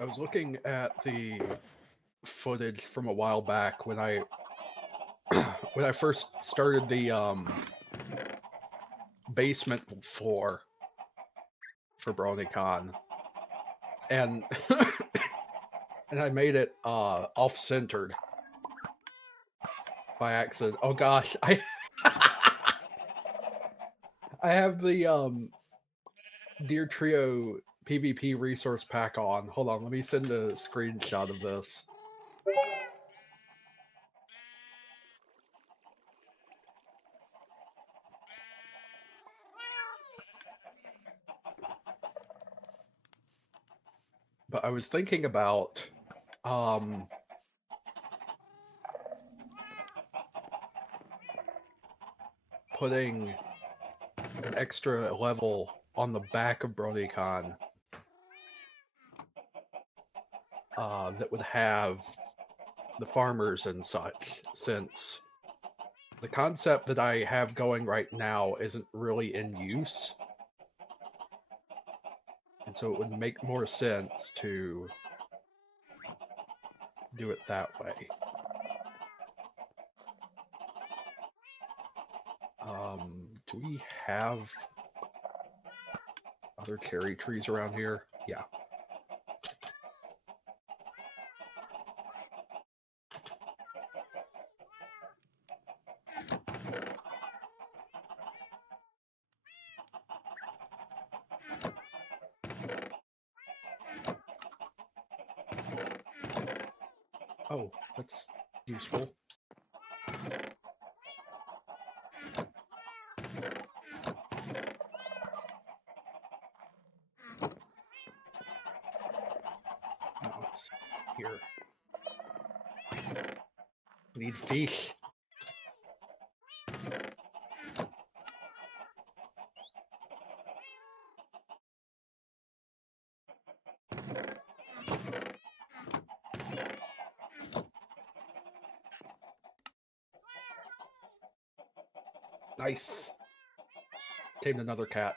I was looking at the footage from a while back when I when I first started the basement floor for BronyCon, and and I made it off-centered by accident. Oh gosh, I have the Deer Trio PvP resource pack on. Hold on, let me send a screenshot of this. But I was thinking about putting an extra level on the back of BronyCon that would have the farmers and such, since the concept that I have going right now isn't really in use. And so it would make more sense to do it that way. Do we have other cherry trees around here? Yeah. Oh, that's useful. Oh, it's here. Need fish. Nice. Tamed another cat.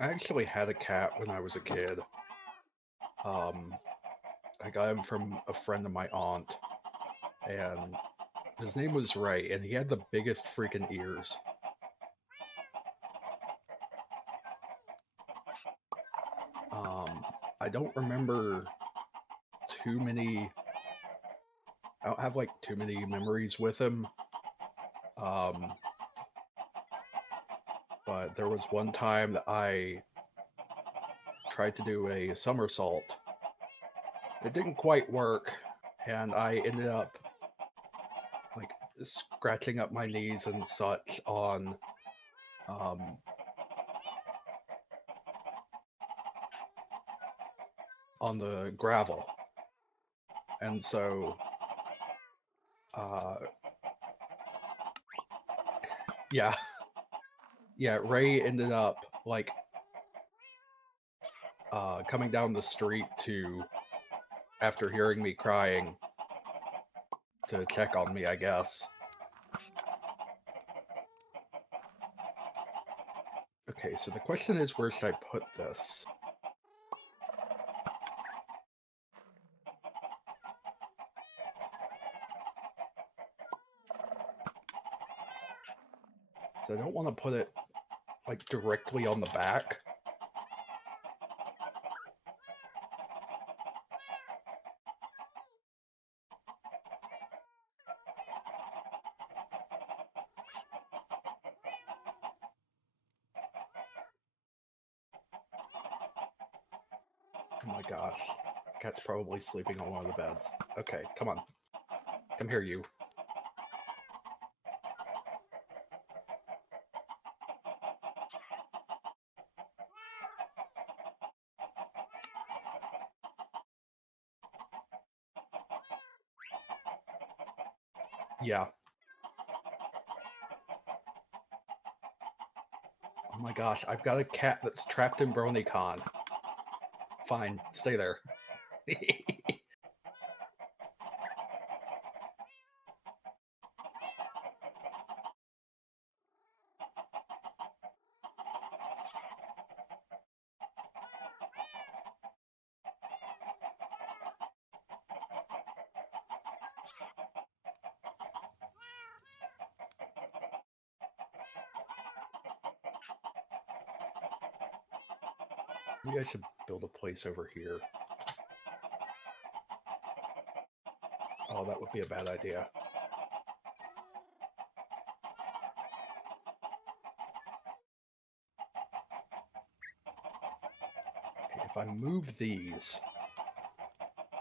I actually had a cat when I was a kid. I got him from a friend of my aunt, and his name was Ray, and he had the biggest freaking ears. I don't remember too many. I don't have like too many memories with him. But there was one time that I tried to do a somersault. It didn't quite work, and I ended up like scratching up my knees and such um, on the gravel. And so uh, yeah, yeah, Ray ended up like coming down the street to, after hearing me crying, to check on me, I guess. Okay, so the question is, where should I put this? So I don't want to put it like directly on the back. Oh my gosh. Cat's probably sleeping on one of the beds. Okay, come on. Come here, you. Yeah. Oh my gosh, I've got a cat that's trapped in BronyCon. Fine, stay there. Maybe I should build a place over here. Oh, that would be a bad idea. Okay, if I move these, is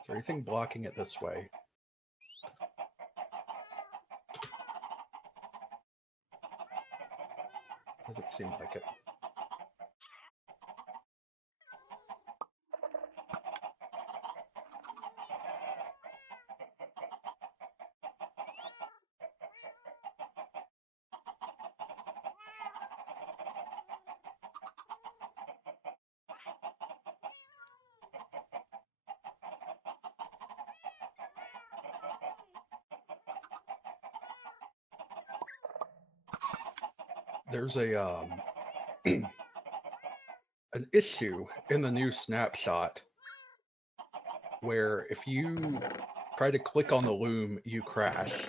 there anything blocking it this way? Doesn't seem like it. There's a an issue in the new snapshot where if you try to click on the loom, you crash.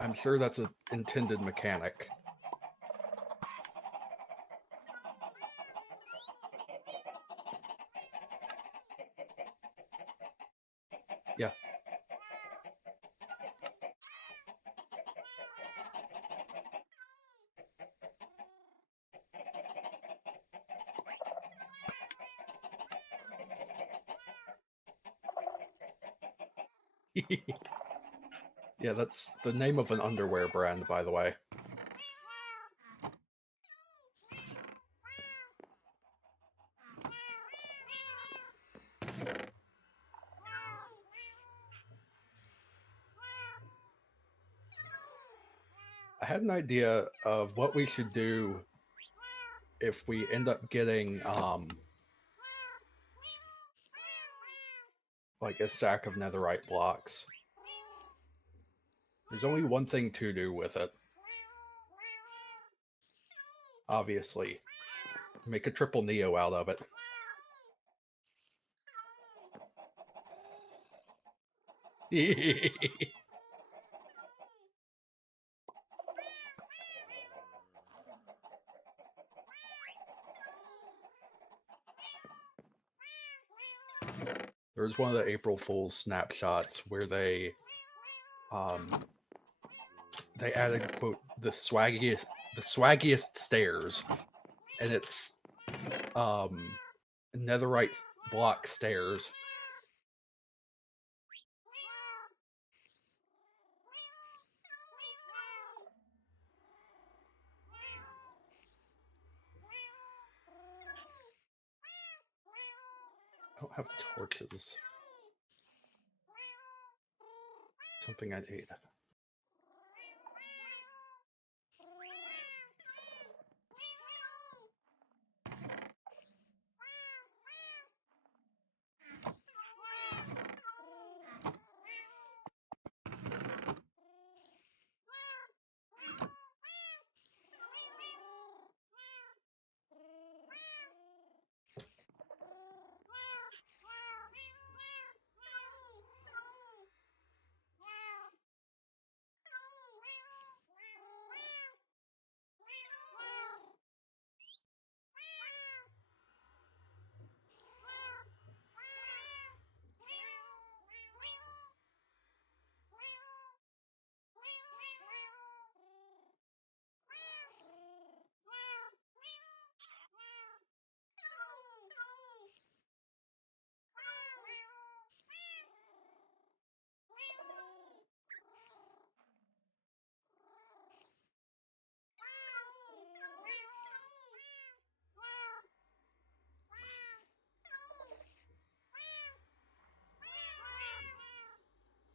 I'm sure that's an intended mechanic. Yeah. Yeah, that's the name of an underwear brand, by the way. I had an idea of what we should do if we end up getting like a stack of netherite blocks. There's only one thing to do with it. Obviously. Make a triple neo out of it. There was one of the April Fool's snapshots where they added, quote, the swaggiest stairs, and it's netherite block stairs. I don't have torches. Something I need.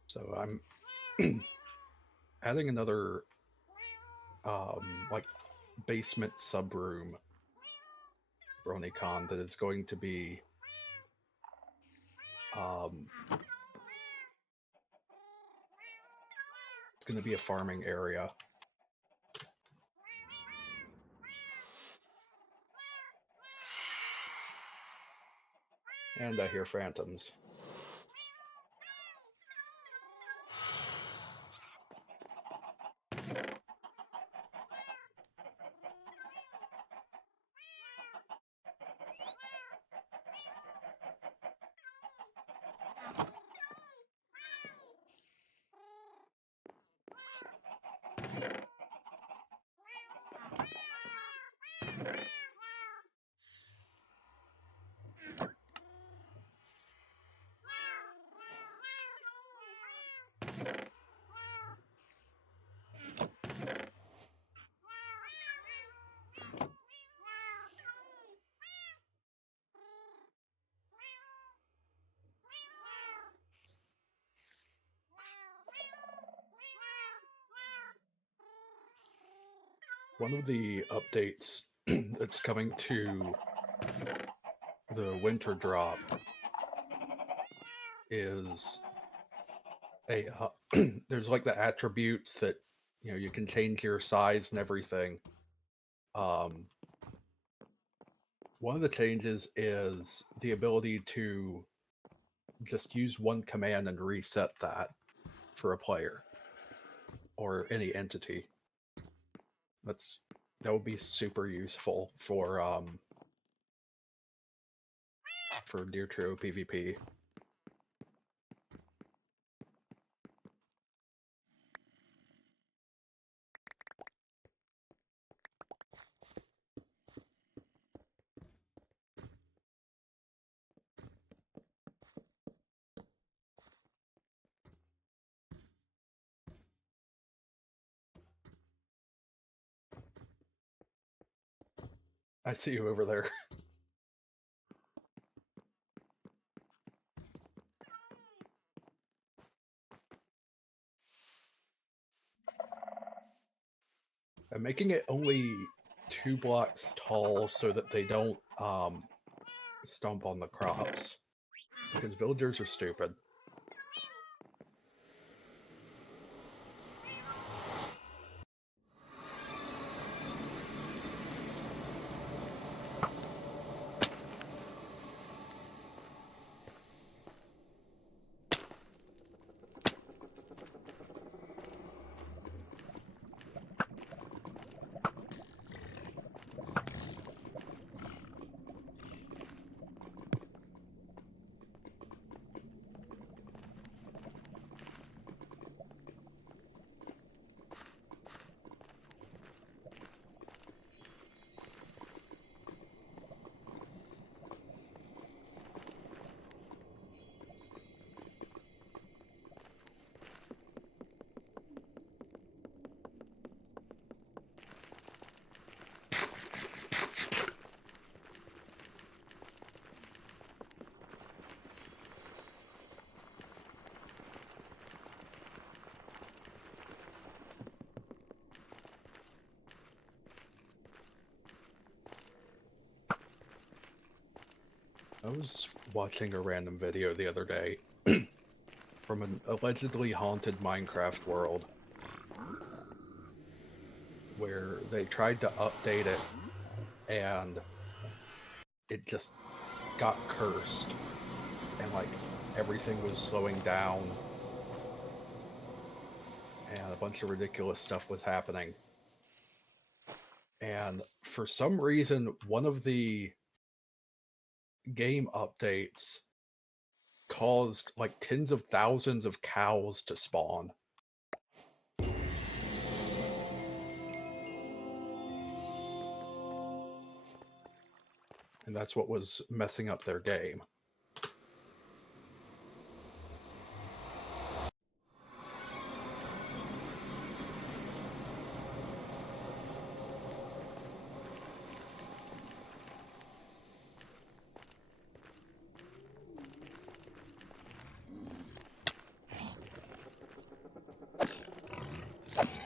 So I'm adding another like basement subroom BronyCon that is going to be it's going to be a farming area. And I hear phantoms. One of the updates that's coming to the winter drop is there's like the attributes that you can change your size and everything. Um, one of the changes is the ability to just use one command and reset that for a player or any entity. That would be super useful for Deer Trio PvP. I see you over there. I'm making it only 2 blocks tall so that they don't stomp on the crops, because villagers are stupid. I was watching a random video the other day from an allegedly haunted Minecraft world where they tried to update it and it just got cursed and like everything was slowing down and a bunch of ridiculous stuff was happening. And for some reason, one of the game updates caused like tens of thousands of cows to spawn. And that's what was messing up their game.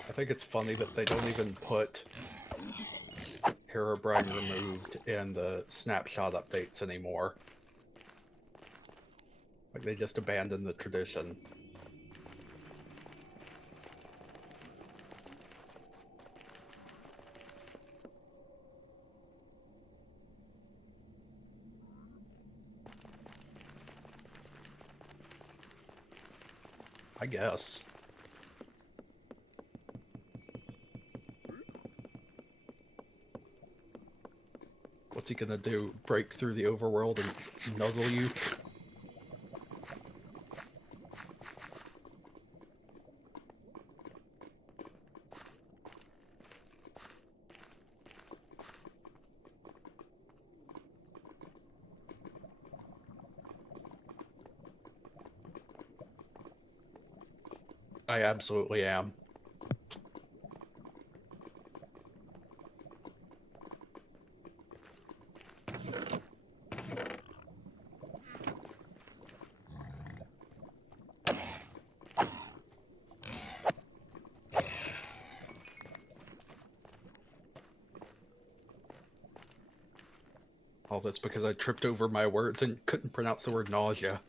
I think it's funny that they don't even put Herobrine removed in the snapshot updates anymore. Like, they just abandoned the tradition. I guess. What's he gonna do? Break through the overworld and nuzzle you? I absolutely am. All this because I tripped over my words and couldn't pronounce the word nausea.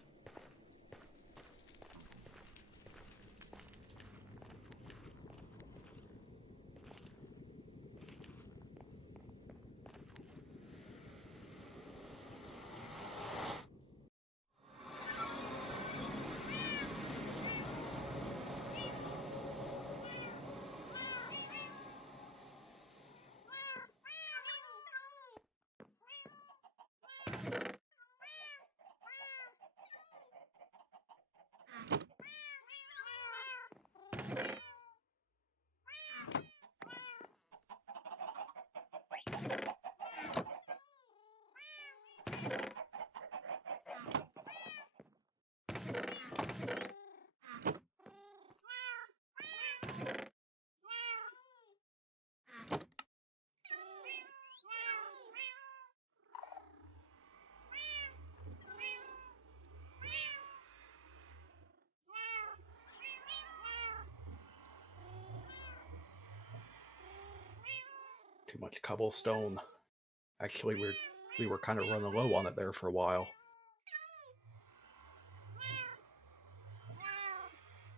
Too much cobblestone. Actually, we were kind of running low on it there for a while.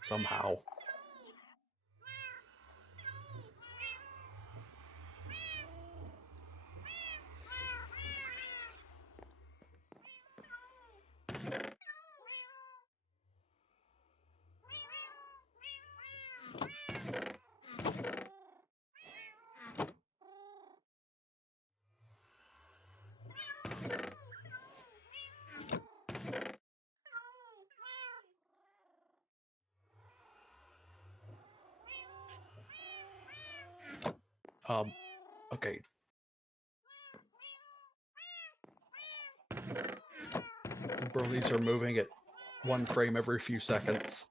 Somehow. Okay. The Burleys are moving at one frame every few seconds.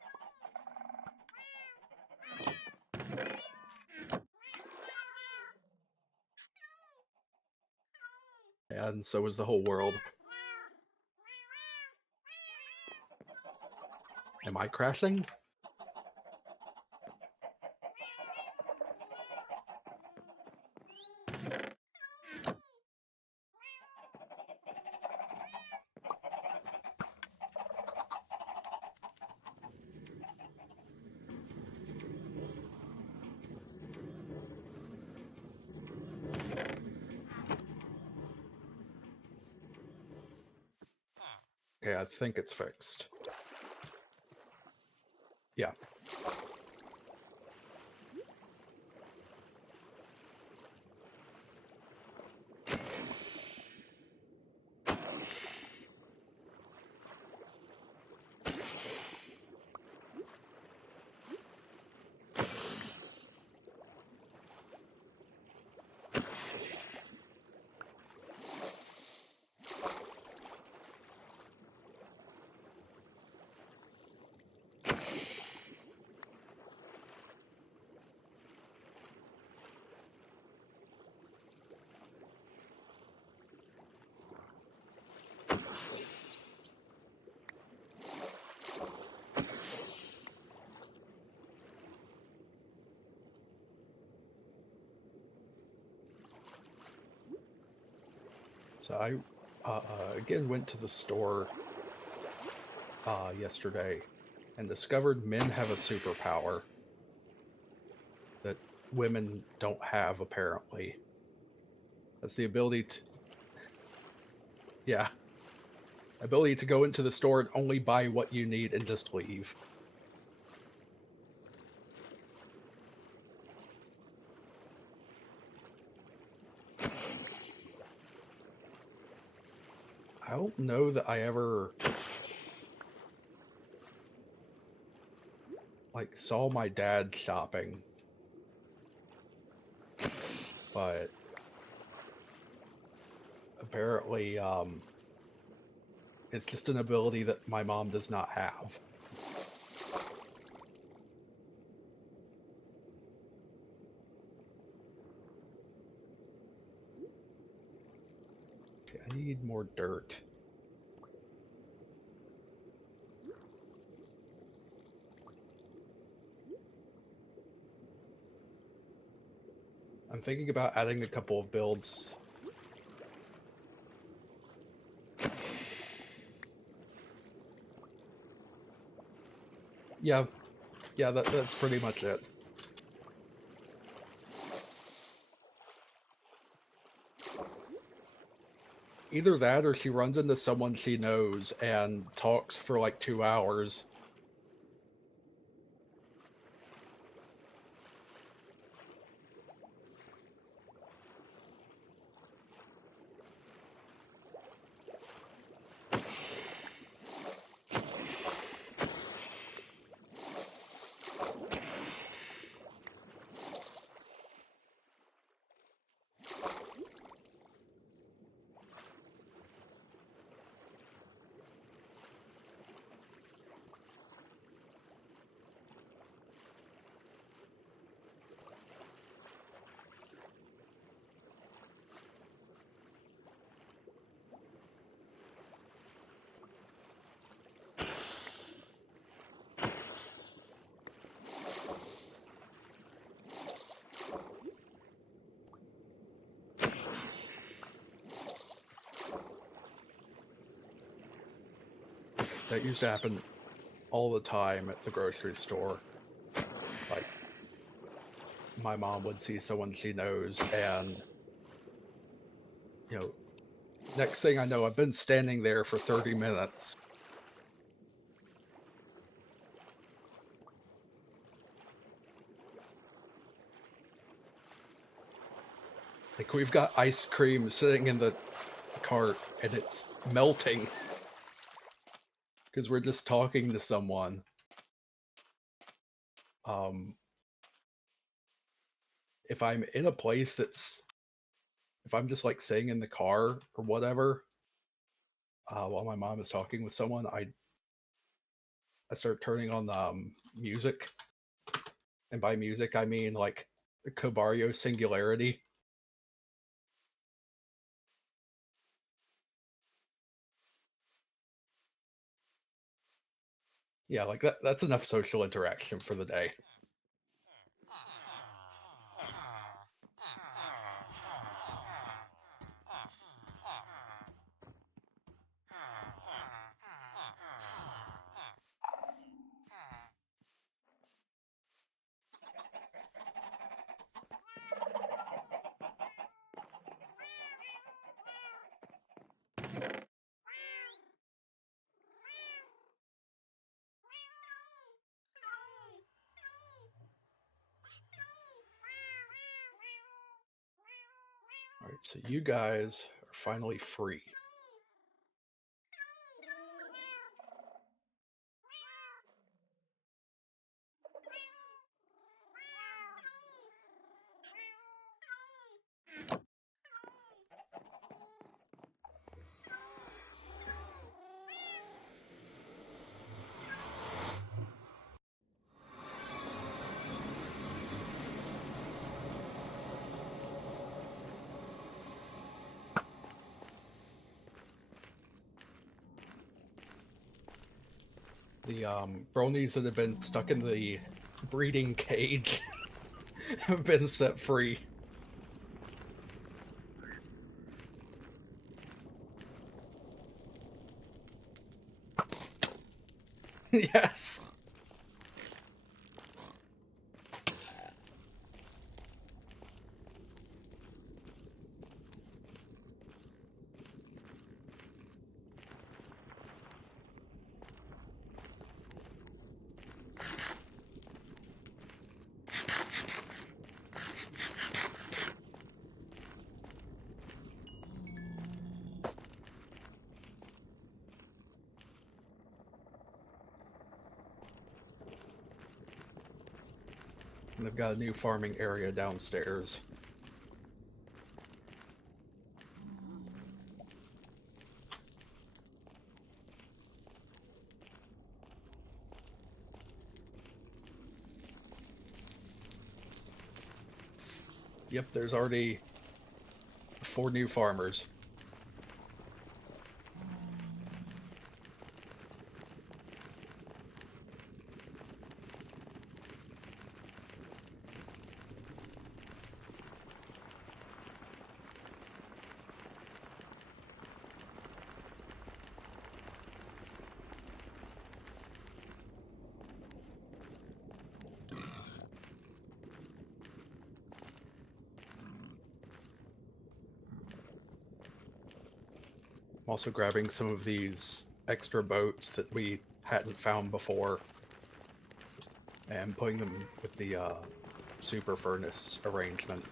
And so is the whole world. Am I crashing? Okay, I think it's fixed. Yeah. So I again went to the store yesterday and discovered men have a superpower that women don't have, apparently. That's the ability to, yeah, ability to go into the store and only buy what you need and just leave. I don't know that I ever like saw my dad shopping, but apparently it's just an ability that my mom does not have. Okay, I need more dirt. I'm thinking about adding a couple of builds. Yeah, yeah, that's pretty much it. Either that or she runs into someone she knows and talks for like 2 hours. That used to happen all the time at the grocery store. Like, my mom would see someone she knows, and, you know, next thing I know, I've been standing there for 30 minutes. Like, we've got ice cream sitting in the cart, and it's melting because we're just talking to someone. Um, if I'm in a place that's if I'm just, like, sitting in the car or whatever, while my mom is talking with someone, I start turning on, music, and by music, I mean, like, the Kobario Singularity. Yeah, like, that's enough social interaction for the day. Alright, so you guys are finally free. The, bronies that have been stuck in the breeding cage have been set free. Yes. And they've got a new farming area downstairs. Yep, there's already 4 new farmers. I'm also grabbing some of these extra boats that we hadn't found before and putting them with the super furnace arrangement.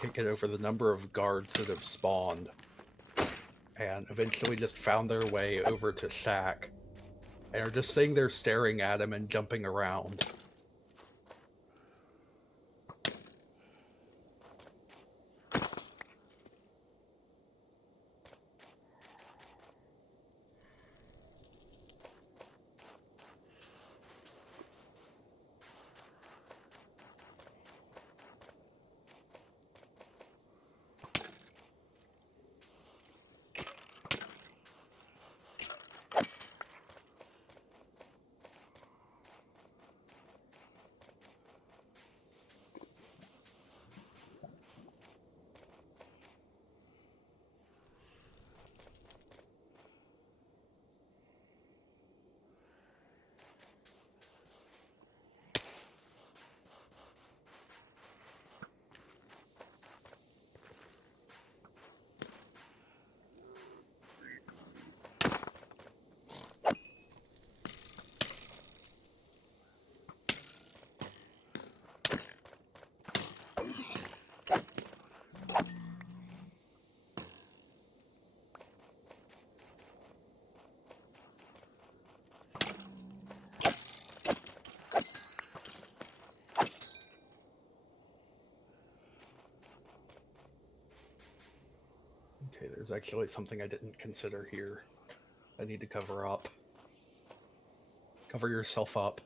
Can't get over the number of guards that have spawned and eventually just found their way over to Shaq and are just sitting there staring at him and jumping around. Okay, there's actually something I didn't consider here. I need to cover up. Cover yourself up.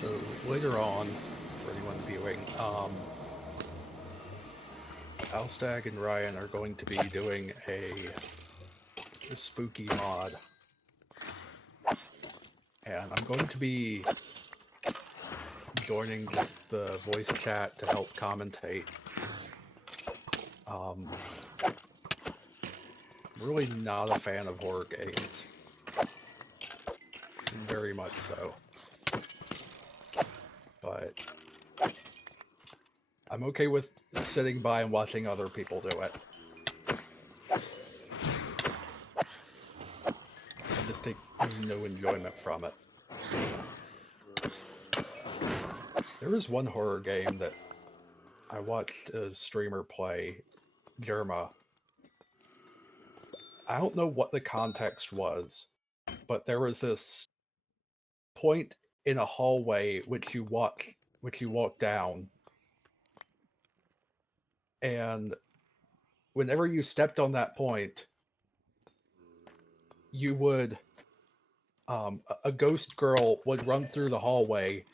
So later on, for anyone viewing, Alstag and Ryan are going to be doing a spooky mod. And I'm going to be joining just the voice chat to help commentate. Really not a fan of horror games. Very much so. But I'm okay with sitting by and watching other people do it. I just take no enjoyment from it. There was one horror game that I watched a streamer play, Germa. I don't know what the context was, but there was this point in a hallway which you walk down, and whenever you stepped on that point, you would a ghost girl would run through the hallway,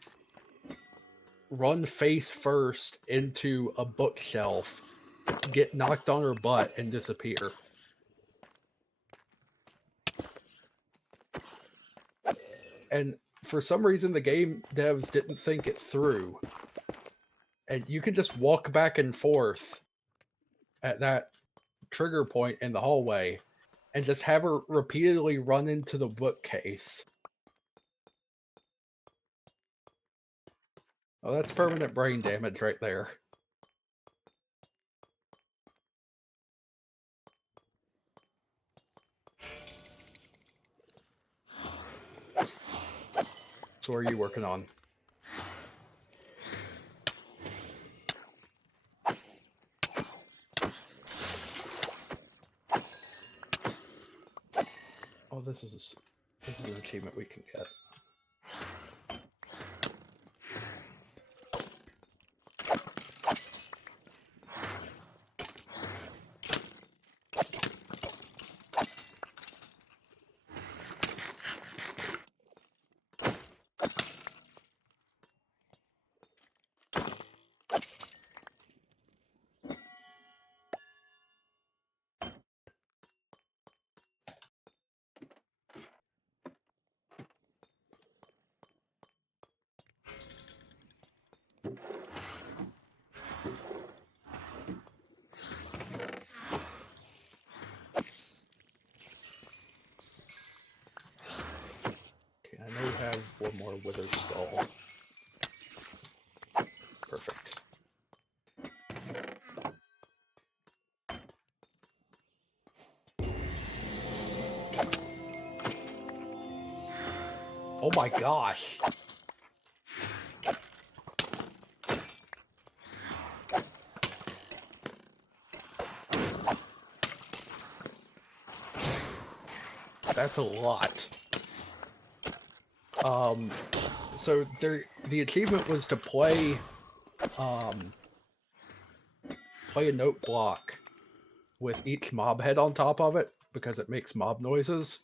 run face first into a bookshelf, get knocked on her butt, and disappear. And for some reason, the game devs didn't think it through. And you could just walk back and forth at that trigger point in the hallway and just have her repeatedly run into the bookcase. Oh, that's permanent brain damage right there. So what are you working on? Oh, this is an achievement we can get. Okay, I know we have one more wither skull. Perfect. Oh my gosh! That's a lot. So the achievement was to play a note block with each mob head on top of it because it makes mob noises.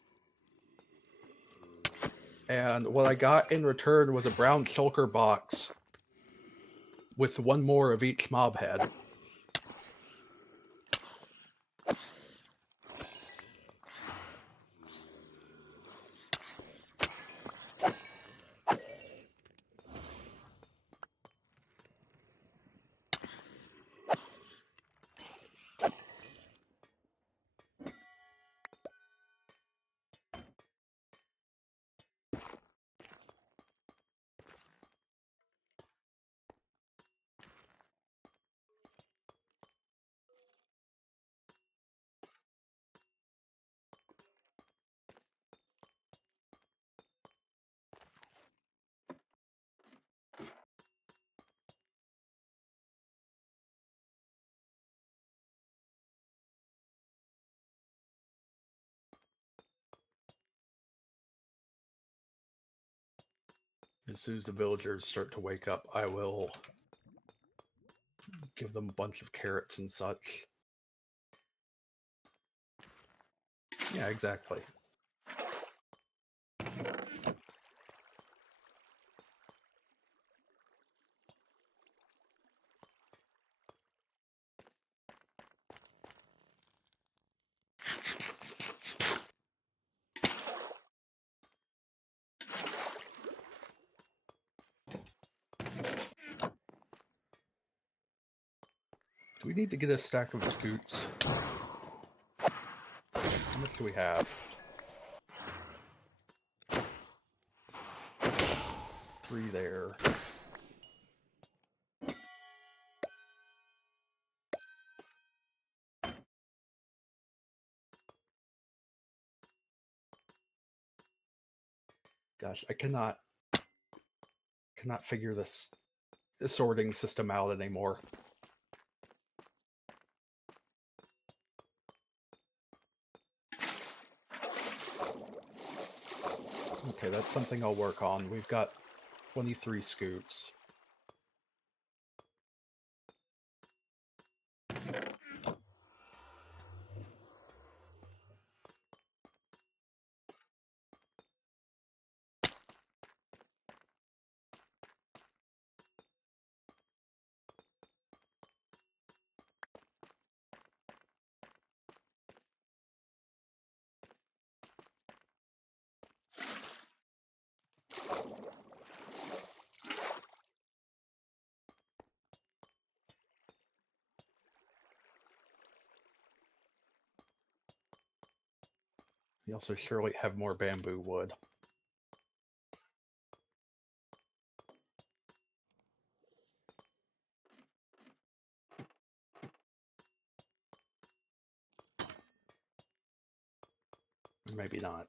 And what I got in return was a brown shulker box with one more of each mob head. As soon as the villagers start to wake up, I will give them a bunch of carrots and such. Yeah, exactly. Do we need to get a stack of scoots? How much do we have? 3 there. Gosh, I cannot figure this sorting system out anymore. Okay, that's something I'll work on. We've got 23 scoots. We also surely have more bamboo wood. Maybe not.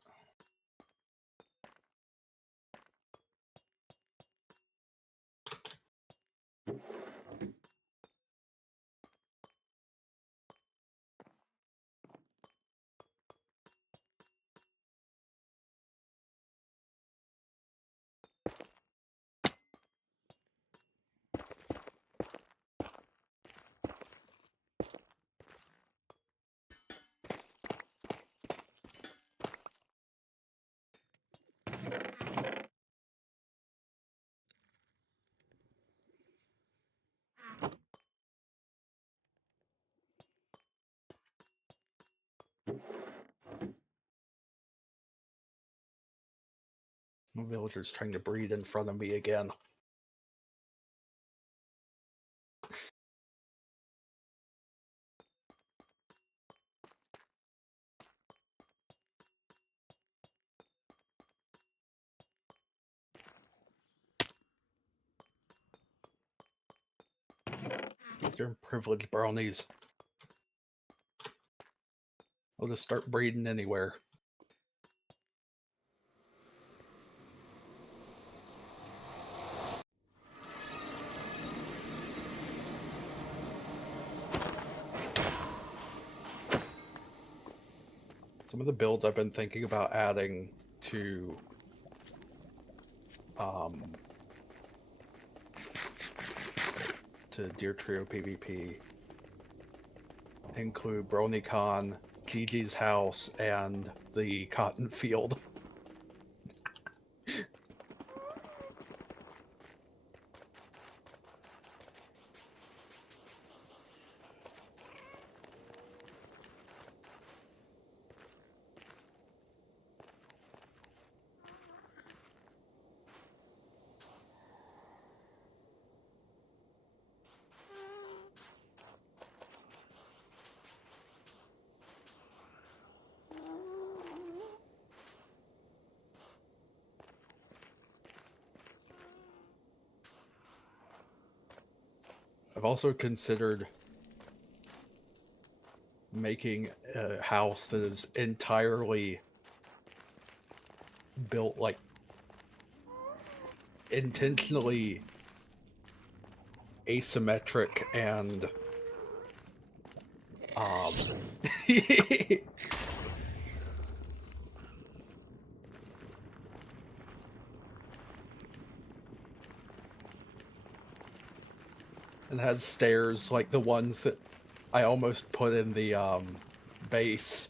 The villager's trying to breed in front of me again. These are privileged brownies. I'll just start breeding anywhere. Some of the builds I've been thinking about adding to Deer Trio PvP include BronyCon, Gigi's house, and the cotton field. I've also considered making a house that is entirely built like intentionally asymmetric and and has stairs like the ones that I almost put in the base.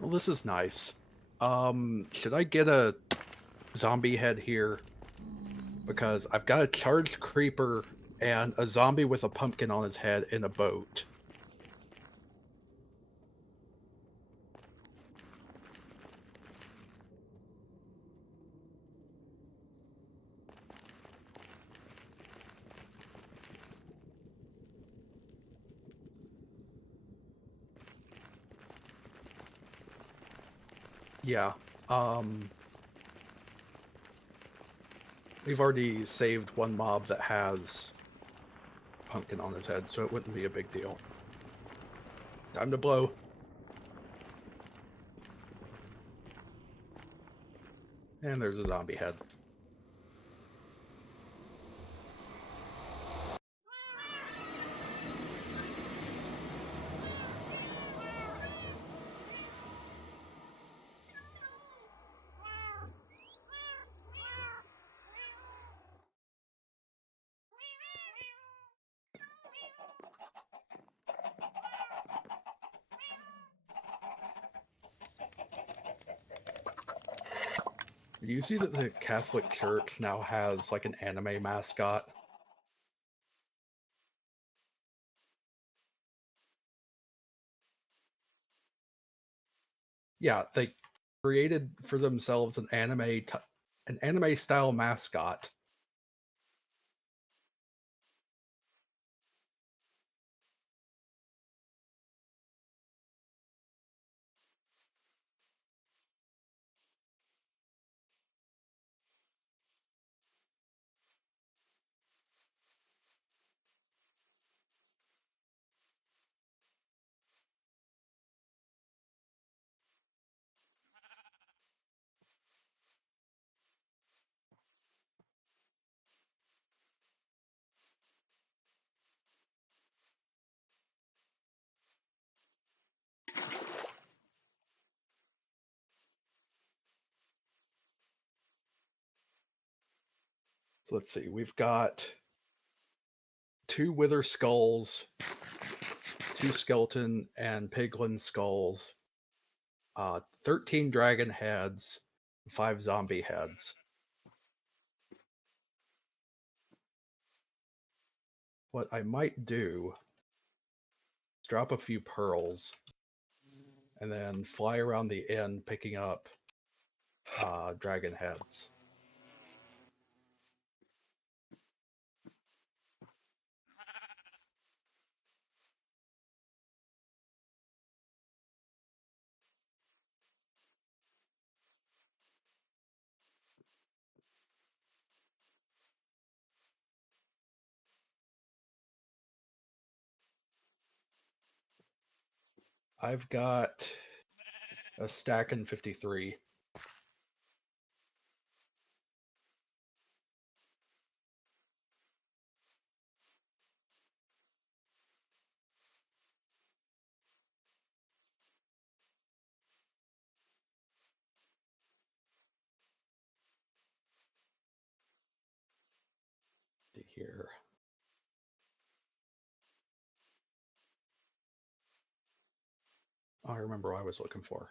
Well, this is nice. Should I get a zombie head here? Because I've got a charged creeper and a zombie with a pumpkin on his head in a boat. Yeah. We've already saved one mob that has pumpkin on his head, so it wouldn't be a big deal. Time to blow. And there's a zombie head. You see that the Catholic Church now has like an anime mascot? Yeah, they created for themselves an anime style mascot. So let's see, we've got two wither skulls, two skeleton and piglin skulls, 13 dragon heads, five zombie heads. What I might do is drop a few pearls and then fly around the end picking up dragon heads. I've got a stack in 53. See here. Oh, I remember what I was looking for.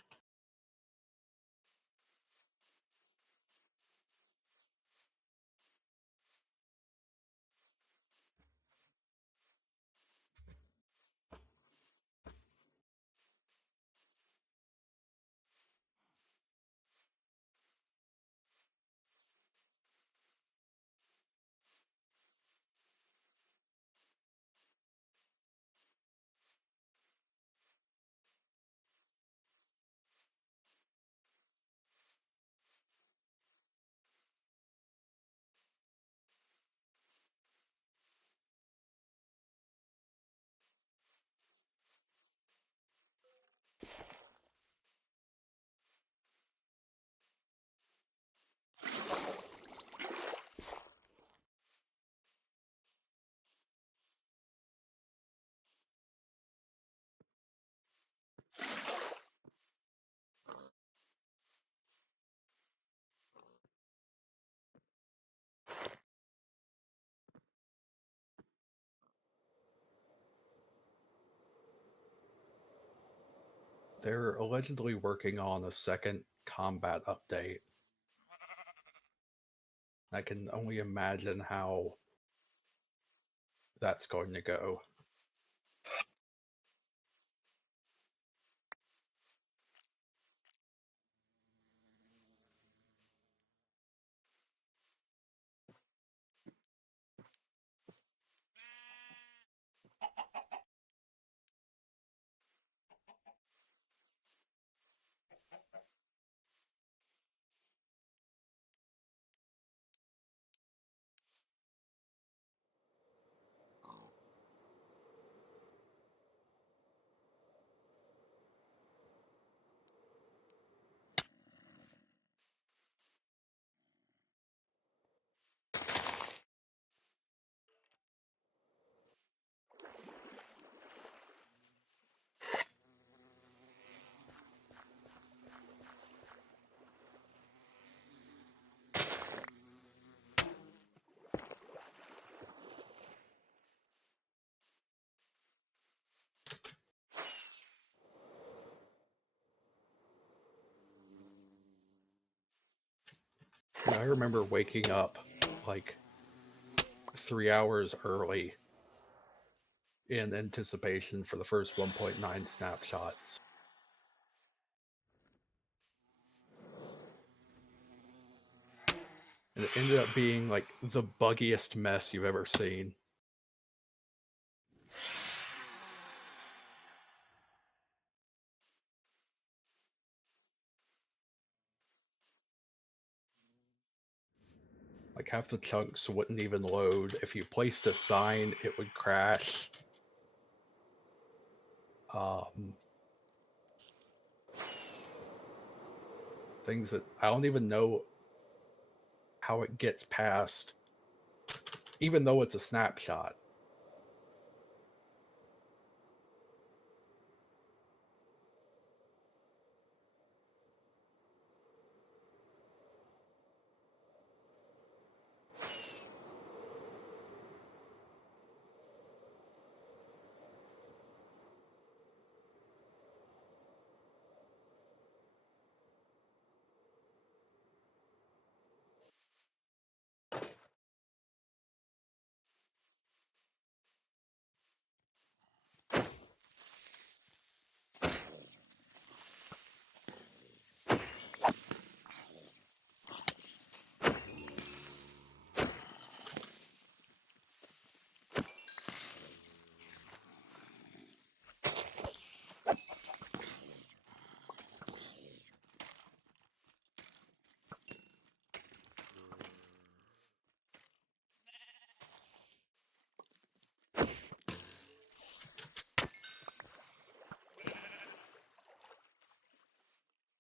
They're allegedly working on a second combat update. I can only imagine how that's going to go. And I remember waking up like 3 hours early in anticipation for the first 1.9 snapshots. And it ended up being like the buggiest mess you've ever seen. Like half the chunks wouldn't even load. If you placed a sign, it would crash. Um, Things that I don't even know how it gets past, even though it's a snapshot.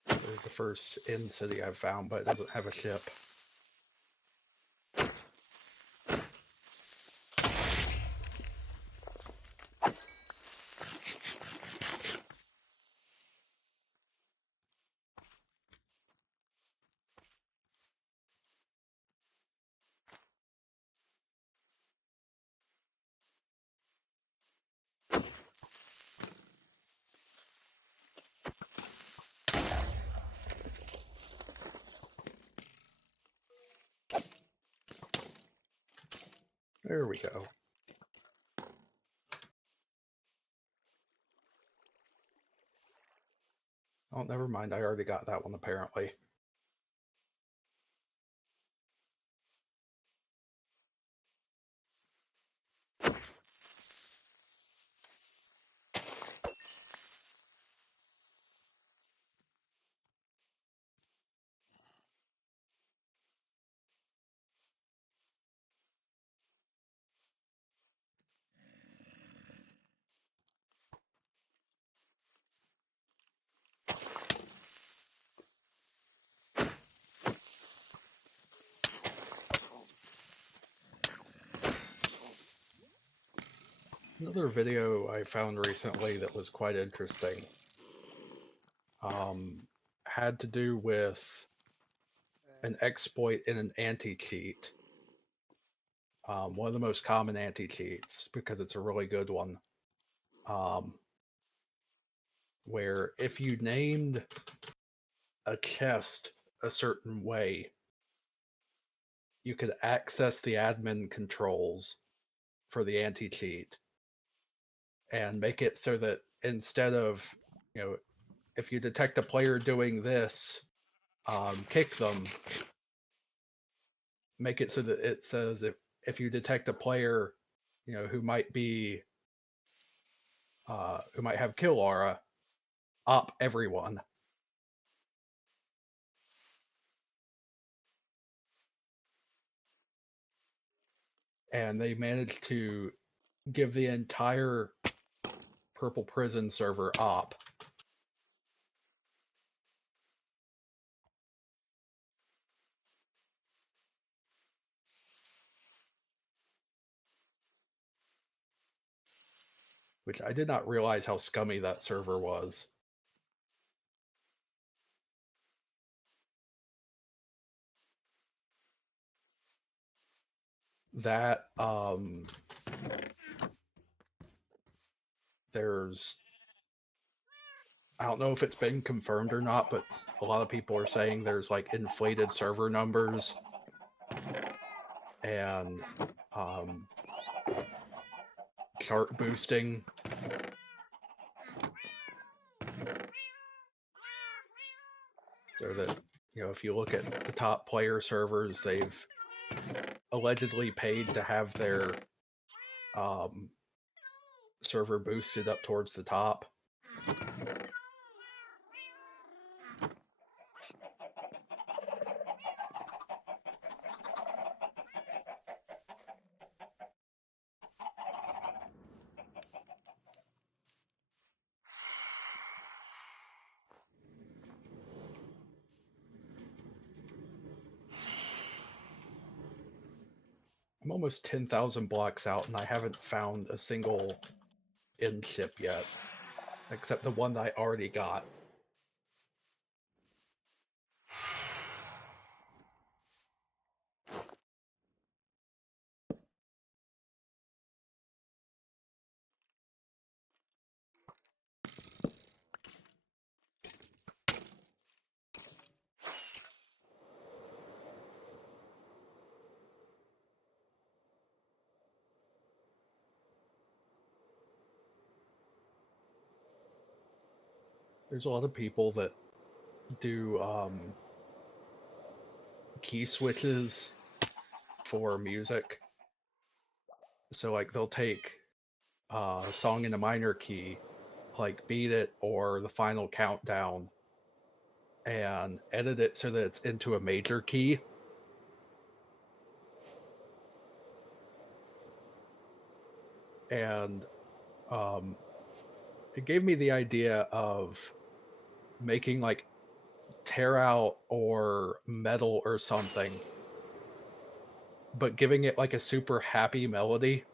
There's the first in city I've found, but it doesn't have a ship. There we go. Oh, never mind. I already got that one, apparently. Another video I found recently that was quite interesting um, had to do with an exploit in an anti-cheat. One of the most common anti-cheats, because it's a really good one, um, where if you named a chest a certain way, you could access the admin controls for the anti-cheat and make it so that instead of, you know, if you detect a player doing this, kick them, make it so that it says if you detect a player, you know, who might be who might have kill aura, op everyone. And they managed to give the entire Purple Prison server op. Which I did not realize how scummy that server was. That there's I don't know if it's been confirmed or not, but a lot of people are saying there's like inflated server numbers and um, chart boosting, so that if you look at the top player servers, they've allegedly paid to have their um, server boosted up towards the top. I'm almost 10,000 blocks out, and I haven't found a single end ship yet, except the one that I already got. There's a lot of people that do key switches for music. So like they'll take a song in a minor key, like Beat It or The Final Countdown, and edit it so that it's into a major key. And it gave me the idea of making like Tear Out or Metal or something, but giving it like a super happy melody.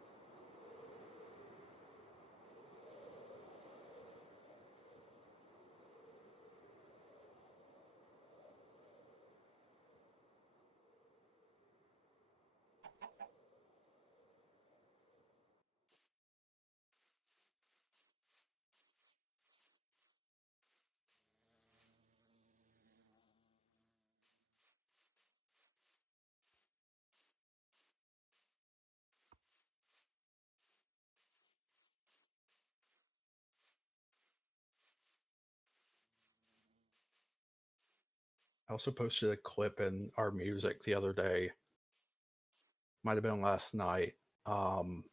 I also posted a clip in our music the other day, might have been last night, um,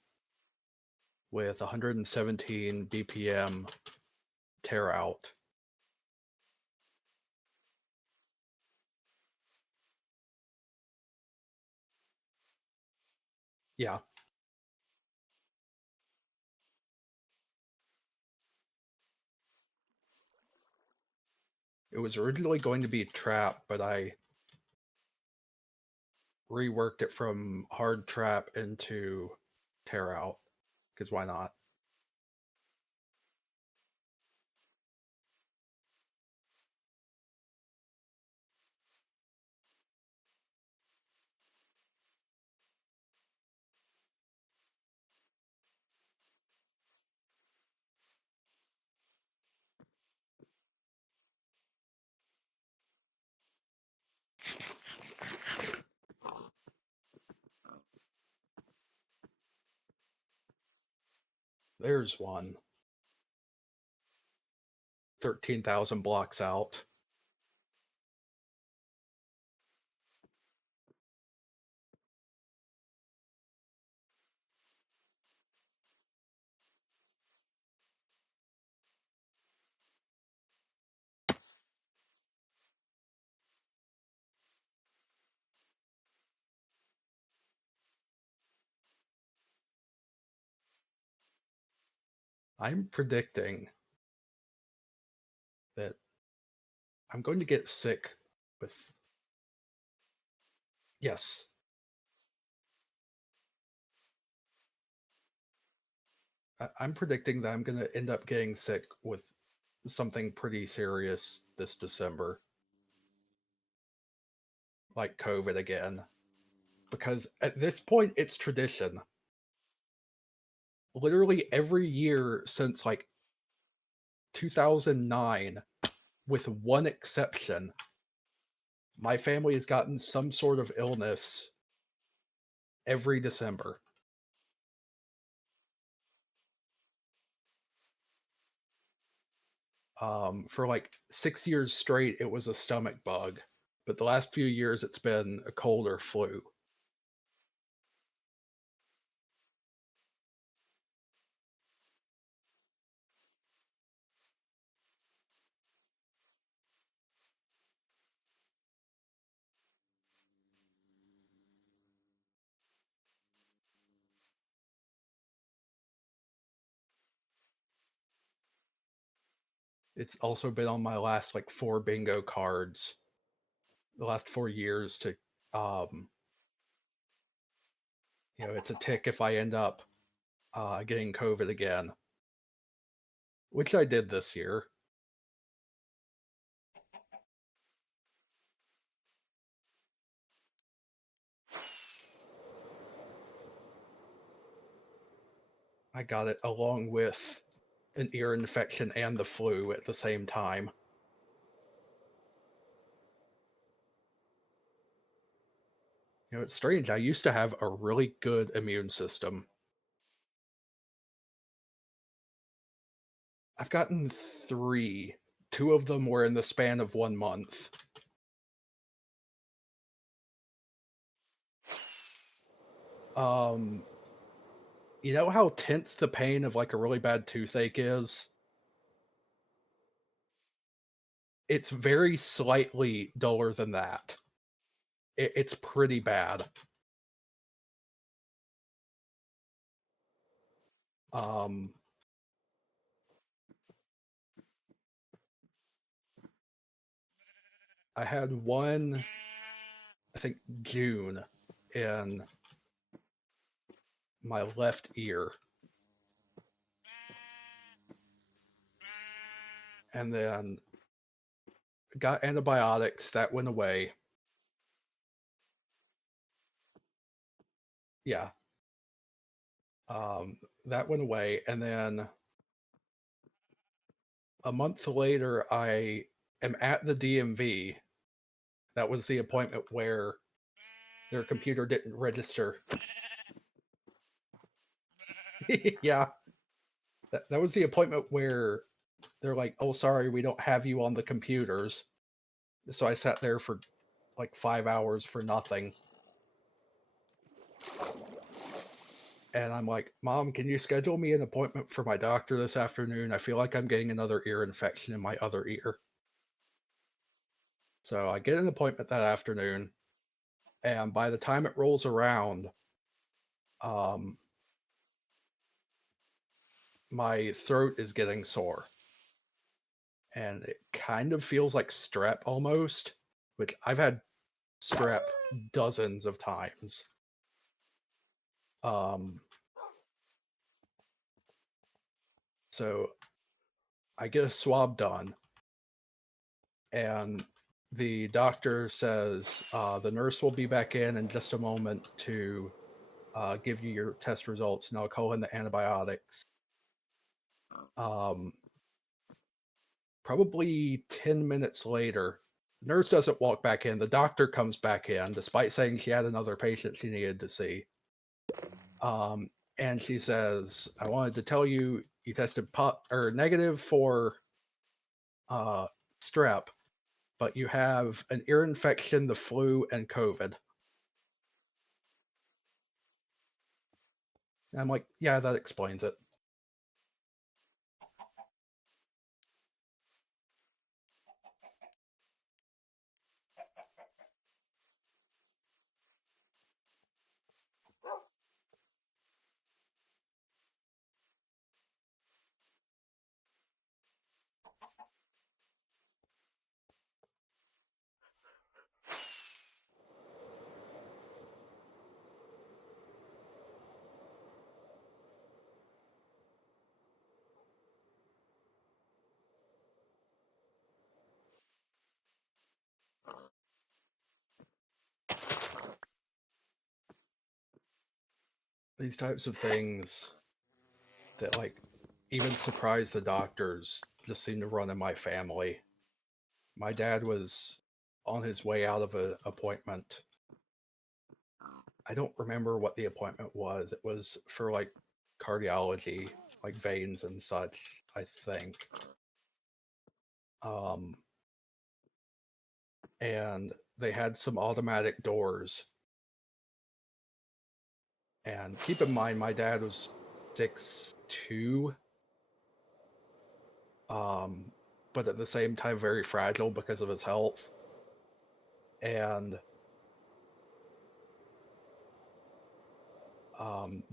with 117 BPM Tear Out. Yeah, it was originally going to be Trap, but I reworked it from hard trap into Tear Out, because why not? There's one. 13,000 blocks out. I'm predicting that I'm going to get sick with. Yes, I'm predicting that I'm going to end up getting sick with something pretty serious this December, like COVID again. Because at this point, it's tradition. Literally every year since like 2009, with one exception, my family has gotten some sort of illness every December. For like 6 years straight, it was a stomach bug, but the last few years it's been a cold or flu. It's also been on my last like four bingo cards, the last 4 years to, um, it's a tick if I end up getting COVID again, which I did this year. I got it along with an ear infection and the flu at the same time. It's strange. I used to have a really good immune system. I've gotten three. Two of them were in the span of 1 month. Um, you know how tense the pain of like a really bad toothache is? It's very slightly duller than that. It's pretty bad. Um, I had one, I think June, in my left ear, and then got antibiotics. That went away. Yeah, um, that went away, and then a month later, I am at the DMV. That was the appointment where their computer didn't register. Yeah, that was the appointment where they're like, "Oh, sorry, we don't have you on the computers." So I sat there for like 5 hours for nothing. And I'm like, "Mom, can you schedule me an appointment for my doctor this afternoon? I feel like I'm getting another ear infection in my other ear." So I get an appointment that afternoon, and by the time it rolls around, um, my throat is getting sore, and it kind of feels like strep almost, which I've had strep dozens of times. Um, so I get a swab done, and the doctor says the nurse will be back in just a moment to give you your test results, and I'll call in the antibiotics. Um, Probably 10 minutes later, the nurse doesn't walk back in. The doctor comes back in, despite saying she had another patient she needed to see. Um, and she says, "I wanted to tell you you tested or negative for uh, strep, but you have an ear infection, the flu, and COVID." And I'm like, "Yeah, that explains it." These types of things that like even surprise the doctors. just seemed to run in my family. My dad was on his way out of an appointment. I don't remember what the appointment was. It was for like cardiology, like veins and such, I think. And they had some automatic doors. And keep in mind, my dad was 6'2", but at the same time very fragile because of his health. And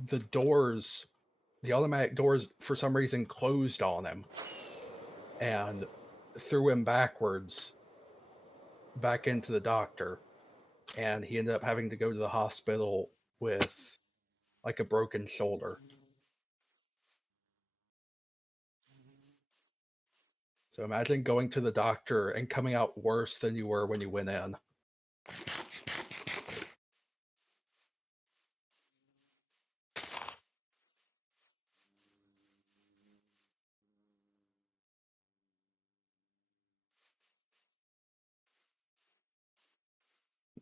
the doors, the automatic doors, for some reason closed on him and threw him backwards back into the doctor. And he ended up having to go to the hospital with like a broken shoulder. So imagine going to the doctor and coming out worse than you were when you went in.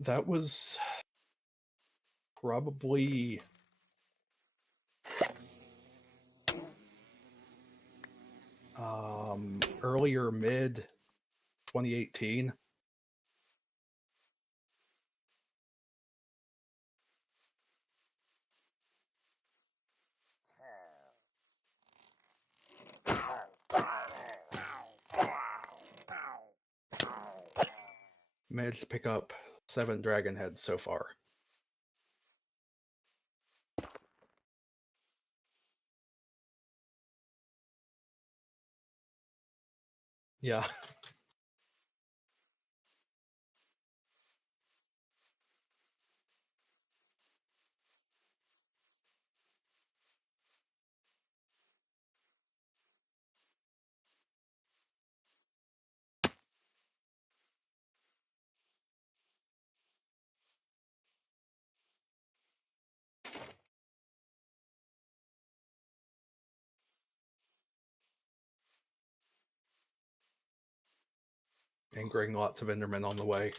That was probably earlier mid 2018. Managed to pick up 7 dragon heads so far. Yeah. Angering lots of Endermen on the way.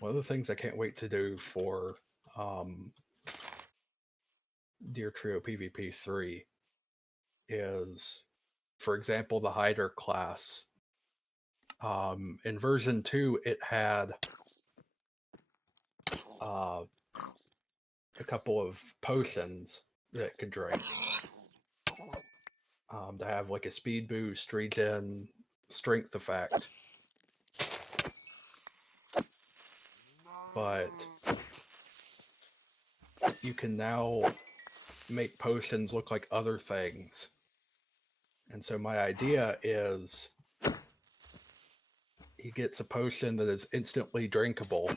One of the things I can't wait to do for Deer Trio PvP 3 is, for example, the Hider class. In version 2, it had a couple of potions that it could drink to have like a speed boost, regen, strength effect. But you can now make potions look like other things. And so my idea is he gets a potion that is instantly drinkable.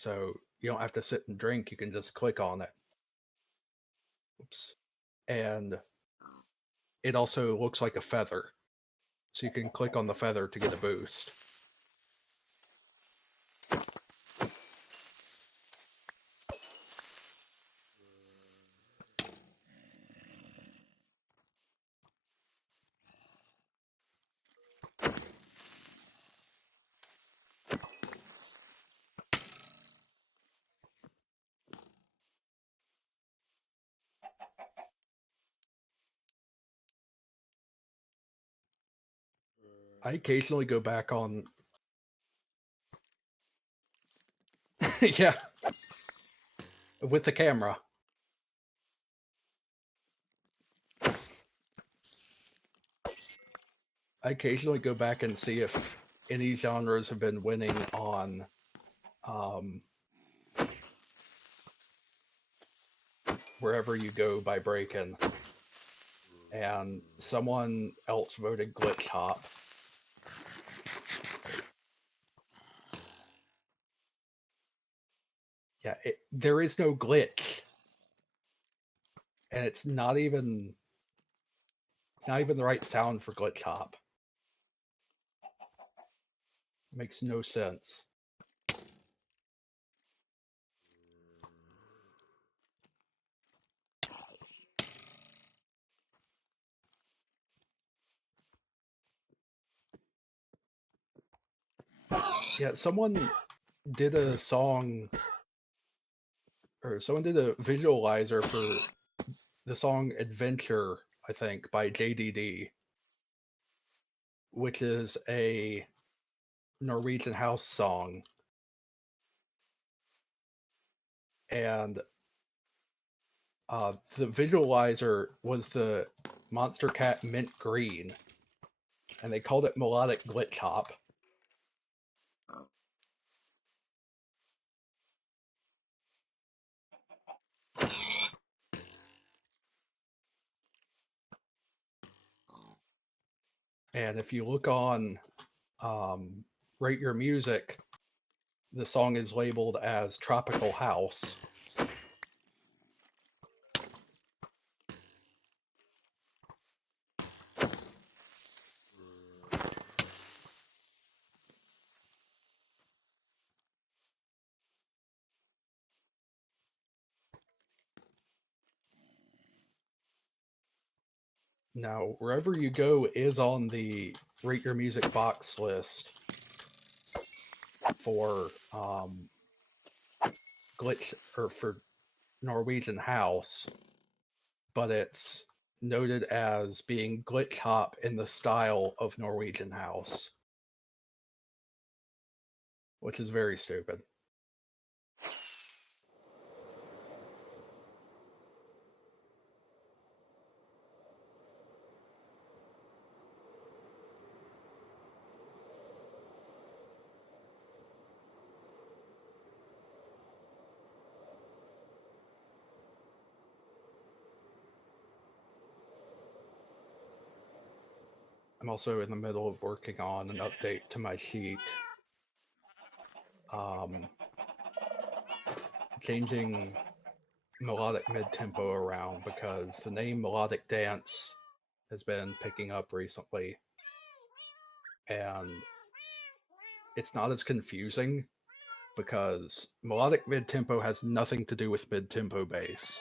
So you don't have to sit and drink, you can just click on it. Oops. And it also looks like a feather. So you can click on the feather to get a boost. I occasionally go back on. Yeah. With the camera. I occasionally go back and see if any genres have been winning on wherever you go by break-in. And someone else voted Glitch Hop. there is no glitch, and it's not even the right sound for glitch hop. It makes no sense. Yeah, someone did a song, or someone did a visualizer for the song Adventure, I think, by JDD, which is a Norwegian house song. And the visualizer was the Monster Cat Mint Green, and they called it Melodic Glitch Hop. And if you look on Rate Your Music, the song is labeled as Tropical House. Now, Wherever You Go is on the Rate Your Music box list for glitch, or for Norwegian House, but it's noted as being glitch hop in the style of Norwegian House, which is very stupid. I'm also in the middle of working on an update to my sheet, changing melodic mid-tempo around, because the name melodic dance has been picking up recently, and it's not as confusing because melodic mid-tempo has nothing to do with mid-tempo bass.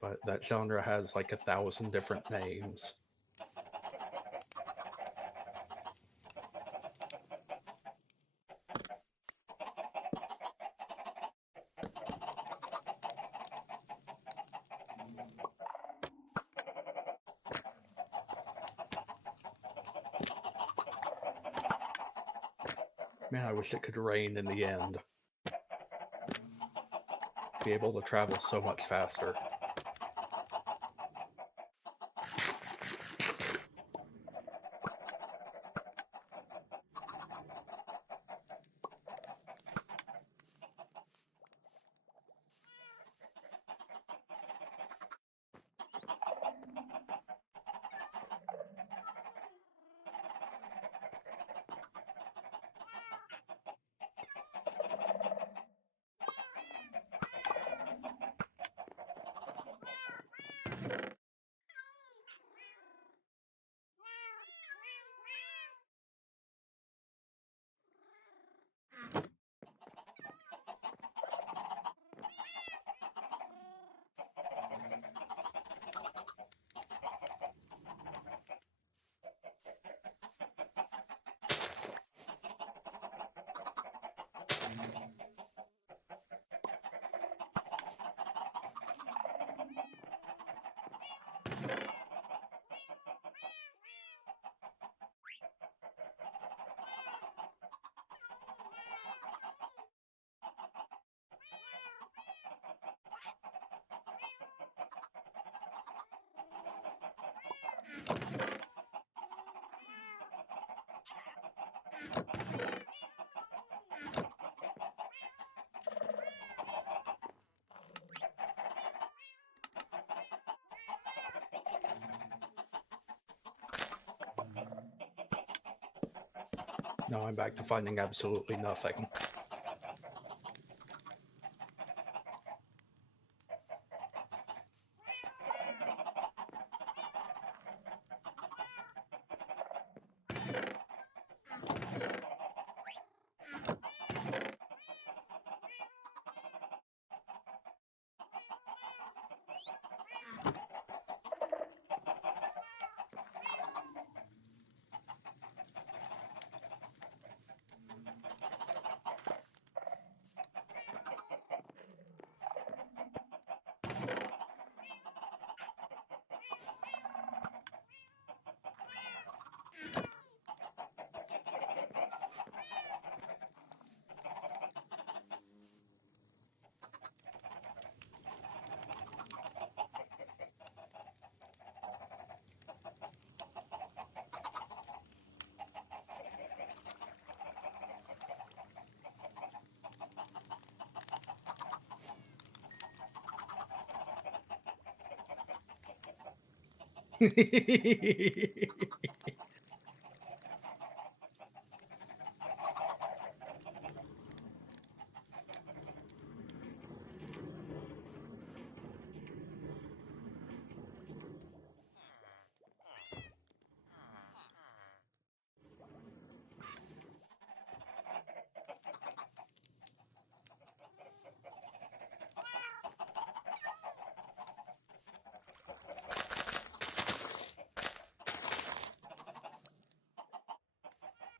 But that genre has like 1,000 different names. Man, I wish it could rain in the end. Be able to travel so much faster. Now I'm back to finding absolutely nothing.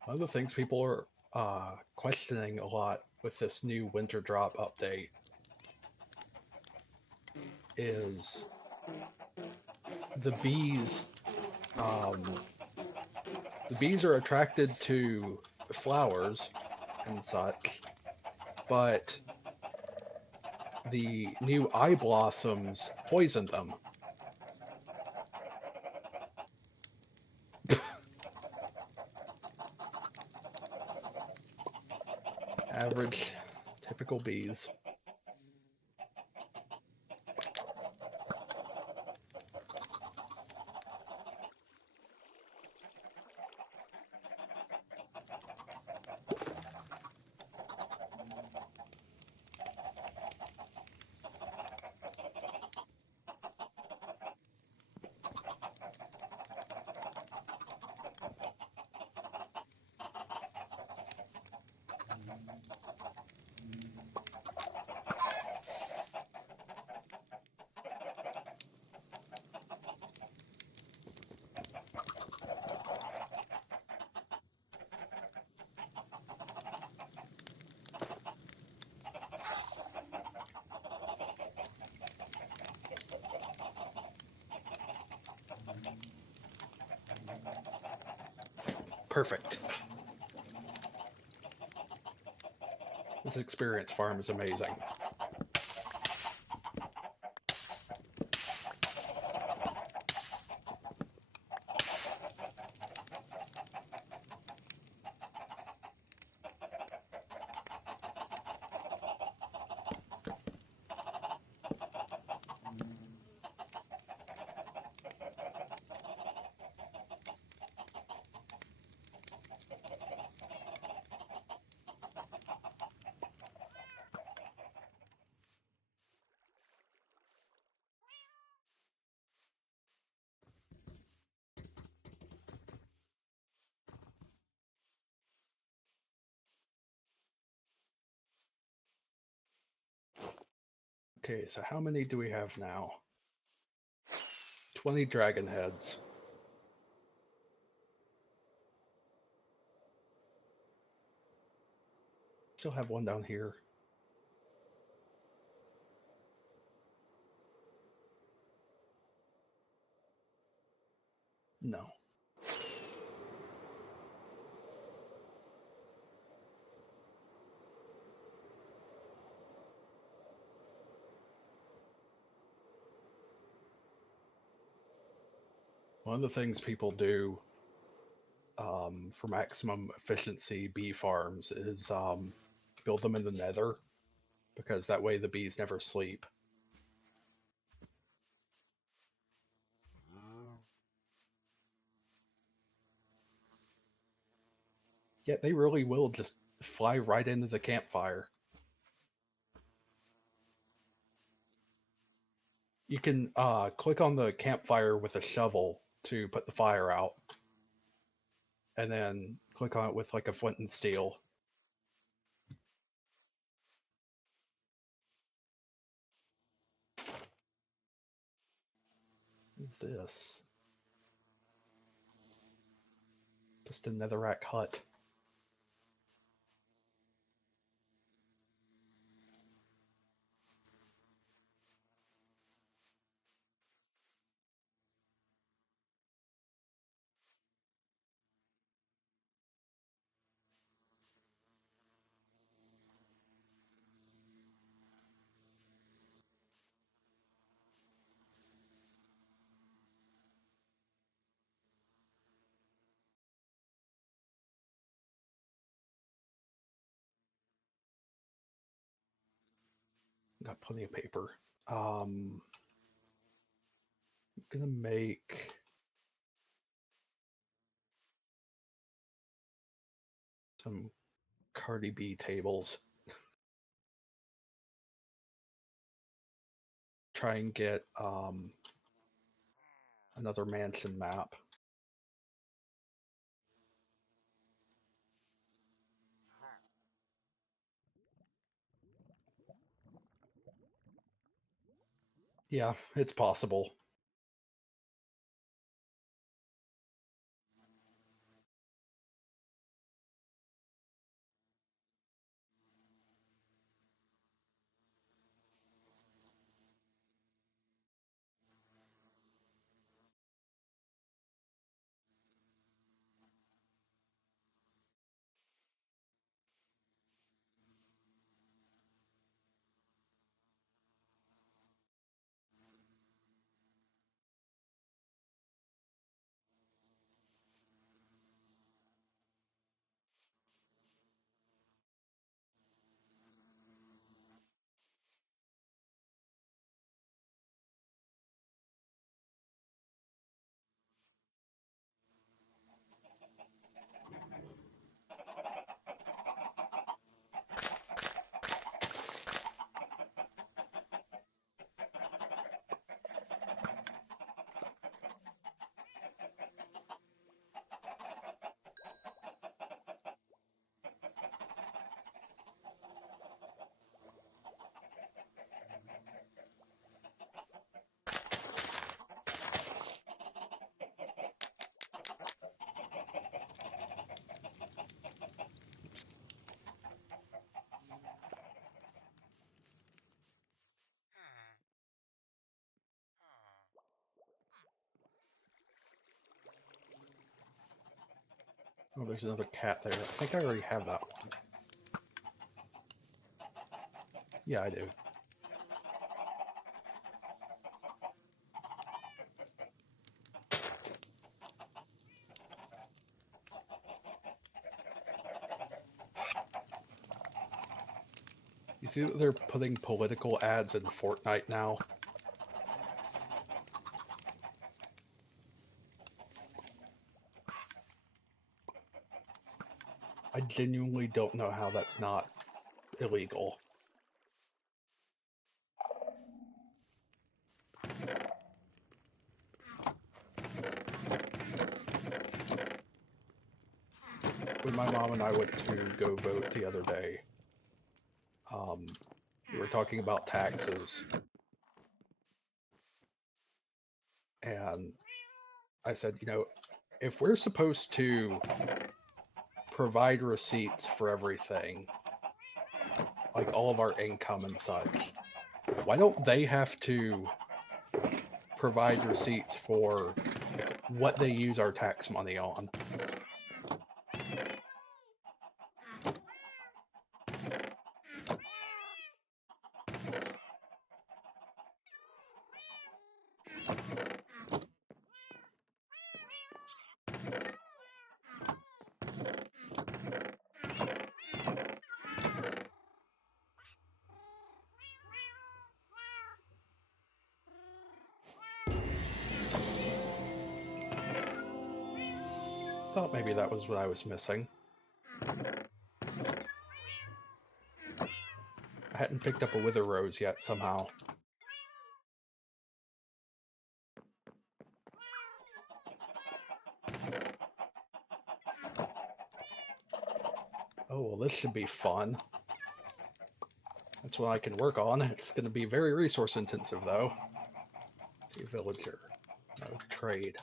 One of the things people are questioning a lot with this new winter drop update is the bees. Um, the bees are attracted to flowers and such, but the new eye blossoms poison them. Average, typical bees. Perfect. This experience farm is amazing. Okay, so how many do we have now? 20 dragon heads. Still have one down here. No. One of the things people do for maximum efficiency bee farms is build them in the nether, because that way the bees never sleep. Yeah, they really will just fly right into the campfire. You can click on the campfire with a shovel to put the fire out, and then click on it with like a flint and steel. What is this? Just a netherrack hut. Got plenty of paper. I'm gonna make some Cardi B tables. Try and get another mansion map. Yeah, it's possible. Oh, there's another cat there. I think I already have that one. Yeah, I do. You see that they're putting political ads in Fortnite now? I genuinely don't know how that's not illegal. When my mom and I went to go vote the other day, we were talking about taxes, and I said, if we're supposed to provide receipts for everything, like all of our income and such, why don't they have to provide receipts for what they use our tax money on? Thought maybe that was what I was missing. I hadn't picked up a wither rose yet somehow. Oh, well, this should be fun. That's what I can work on. It's going to be very resource intensive, though. See, villager. No, trade.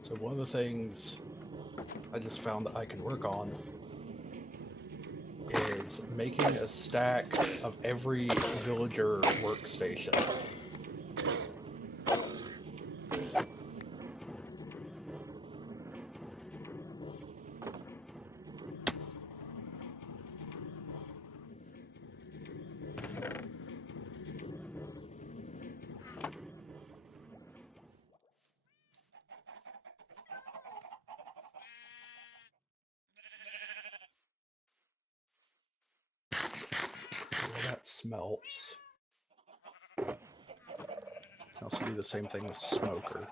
So one of the things I just found that I can work on is making a stack of every villager workstation. Well, that smelts. I can also do the same thing with smoker.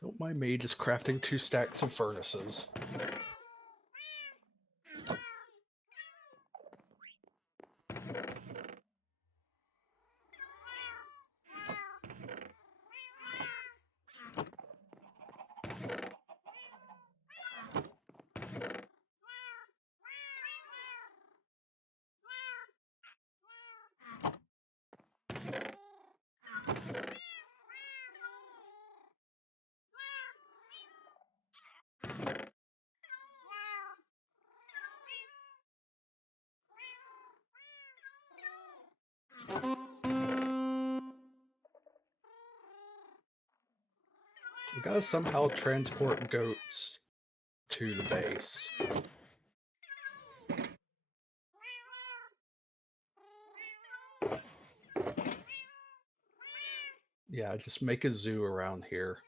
Don't mind me just crafting 2 stacks of furnaces. We gotta somehow transport goats to the base. Yeah, just make a zoo around here.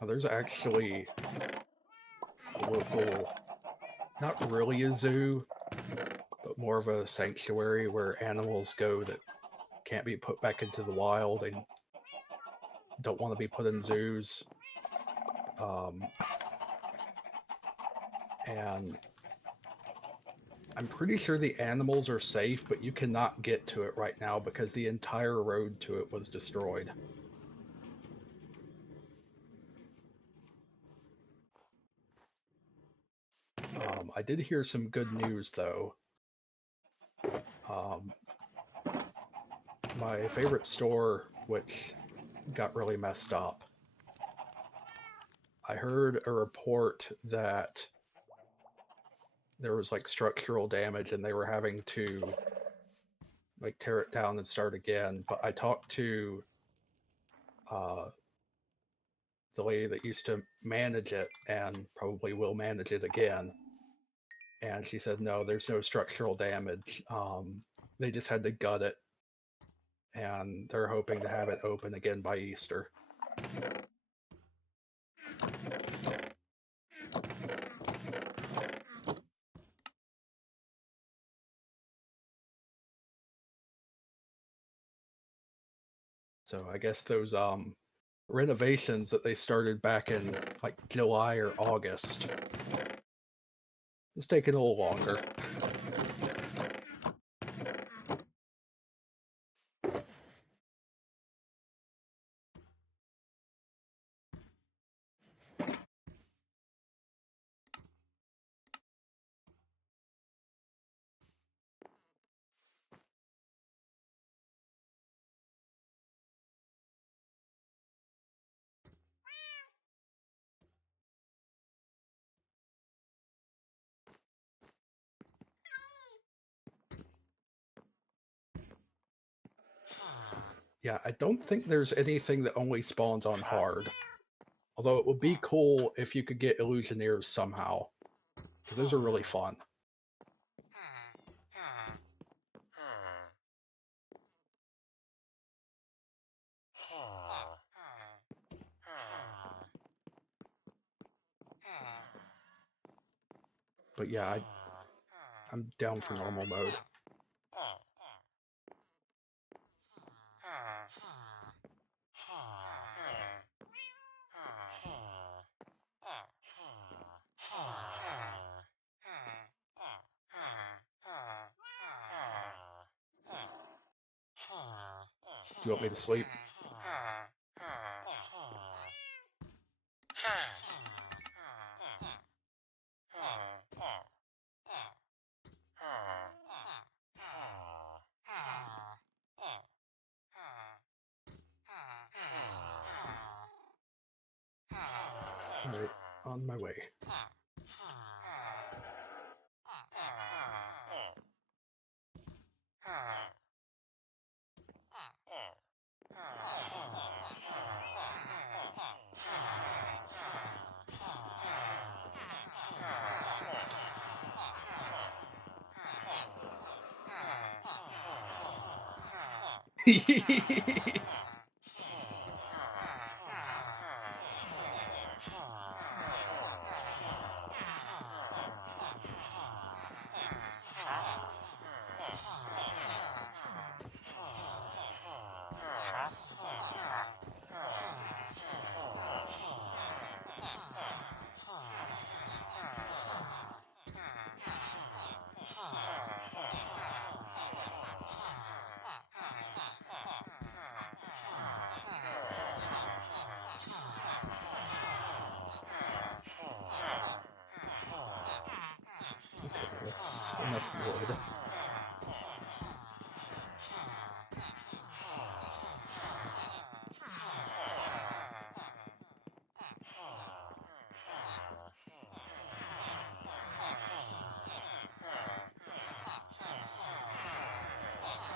Oh, there's actually a local, not really a zoo, but more of a sanctuary where animals go that can't be put back into the wild and don't want to be put in zoos. And I'm pretty sure the animals are safe, but you cannot get to it right now because the entire road to it was destroyed. I did hear some good news, though. My favorite store, which got really messed up, I heard a report that there was like structural damage and they were having to like tear it down and start again. But I talked to the lady that used to manage it and probably will manage it again. And she said, no, there's no structural damage. They just had to gut it and they're hoping to have it open again by Easter. So I guess those renovations that they started back in like July or August, it's taking a little longer. Yeah, I don't think there's anything that only spawns on hard. Although it would be cool if you could get illusioneers somehow, because those are really fun. But yeah, I'm down for normal mode. Do you want me to sleep? Alright, on my way. Okay, that's enough wood.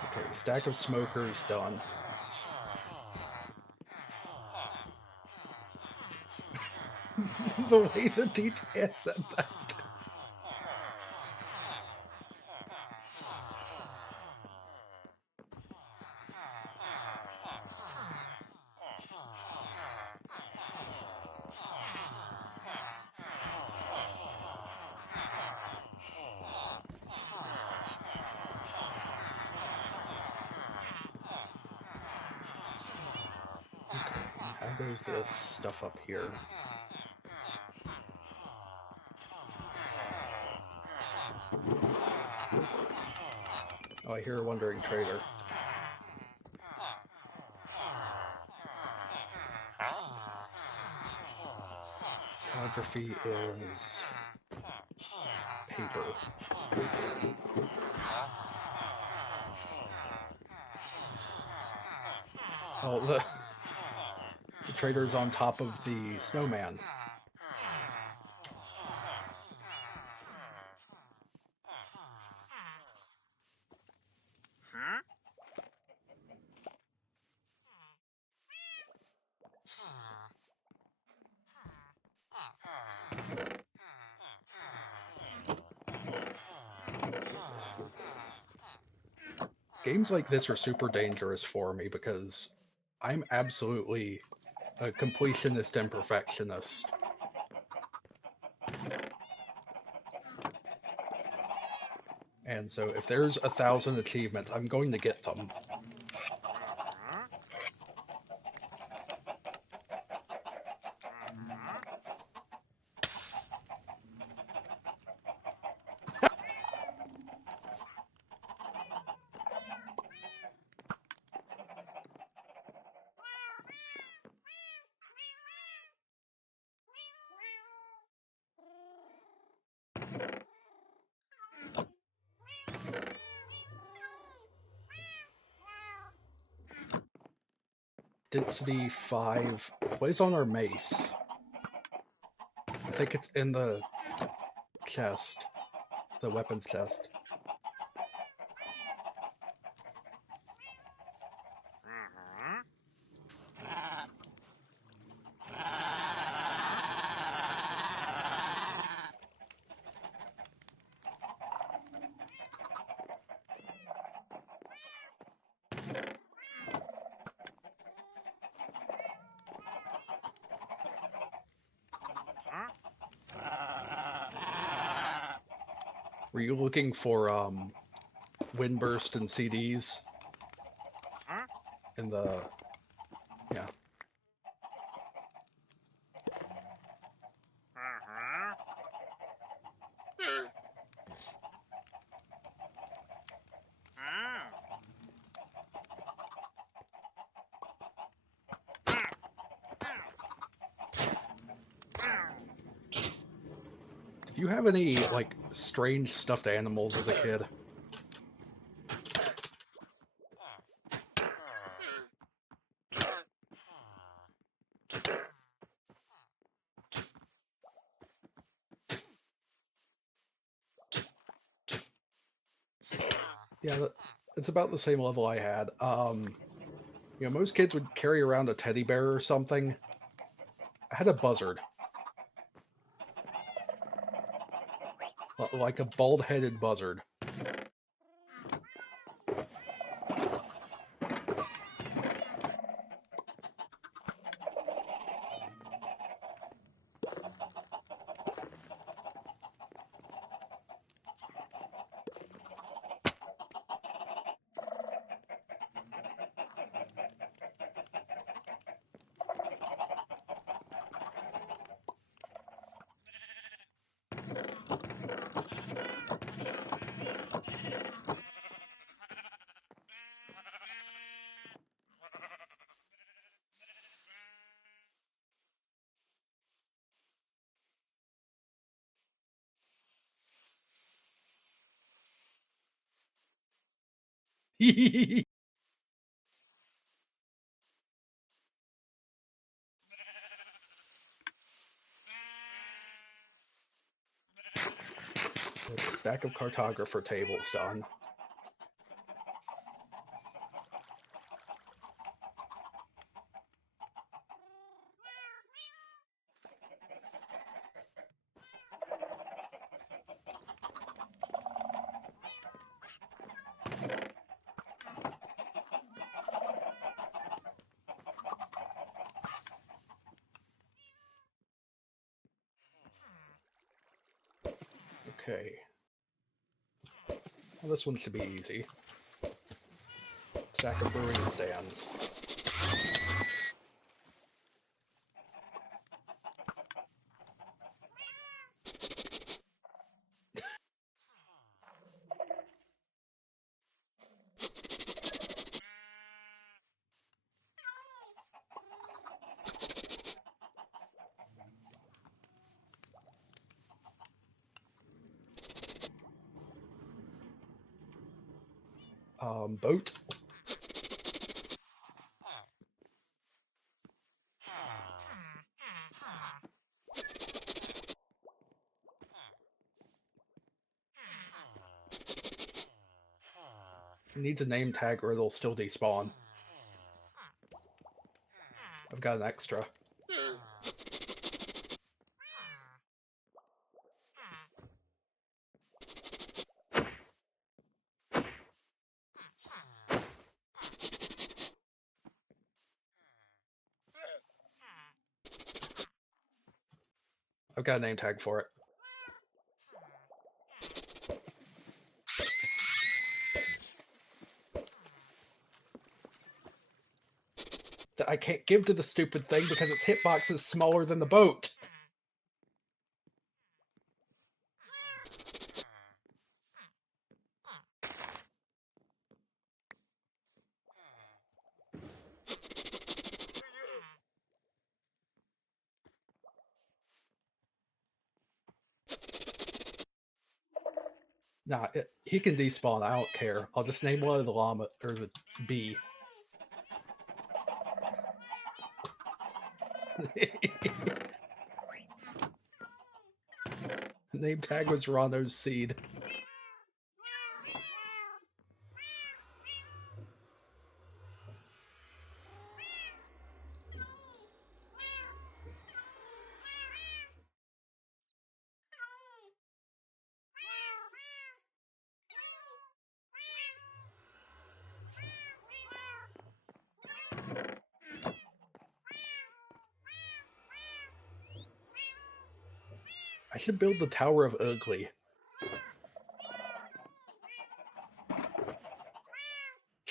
Okay, stack of smokers done. The way the DTS said that. Okay, how goes this stuff up here? Oh, I hear a wandering trader. Geography is paper. Oh, the trader's on top of the snowman. Games like this are super dangerous for me because I'm absolutely a completionist and perfectionist. And so if there's 1,000 achievements, I'm going to get them. Density 5. What is on our mace? I think it's in the chest. The weapons chest. Were you looking for Windburst and CDs in the yeah? Did you have any like strange stuffed animals as a kid? Yeah, it's about the same level I had. Most kids would carry around a teddy bear or something. I had a buzzard, like a bald-headed buzzard. The stack of cartographer tables done. Okay. Well, this one should be easy. Stack of brewing stands. Boat. Needs a name tag or it'll still despawn. I've got an extra. I've got a name tag for it. That I can't give to the stupid thing because its hitbox is smaller than the boat. Nah, he can despawn. I don't care. I'll just name one of the llama or the bee. The name tag was Rano's seed. I should build the Tower of Ugly.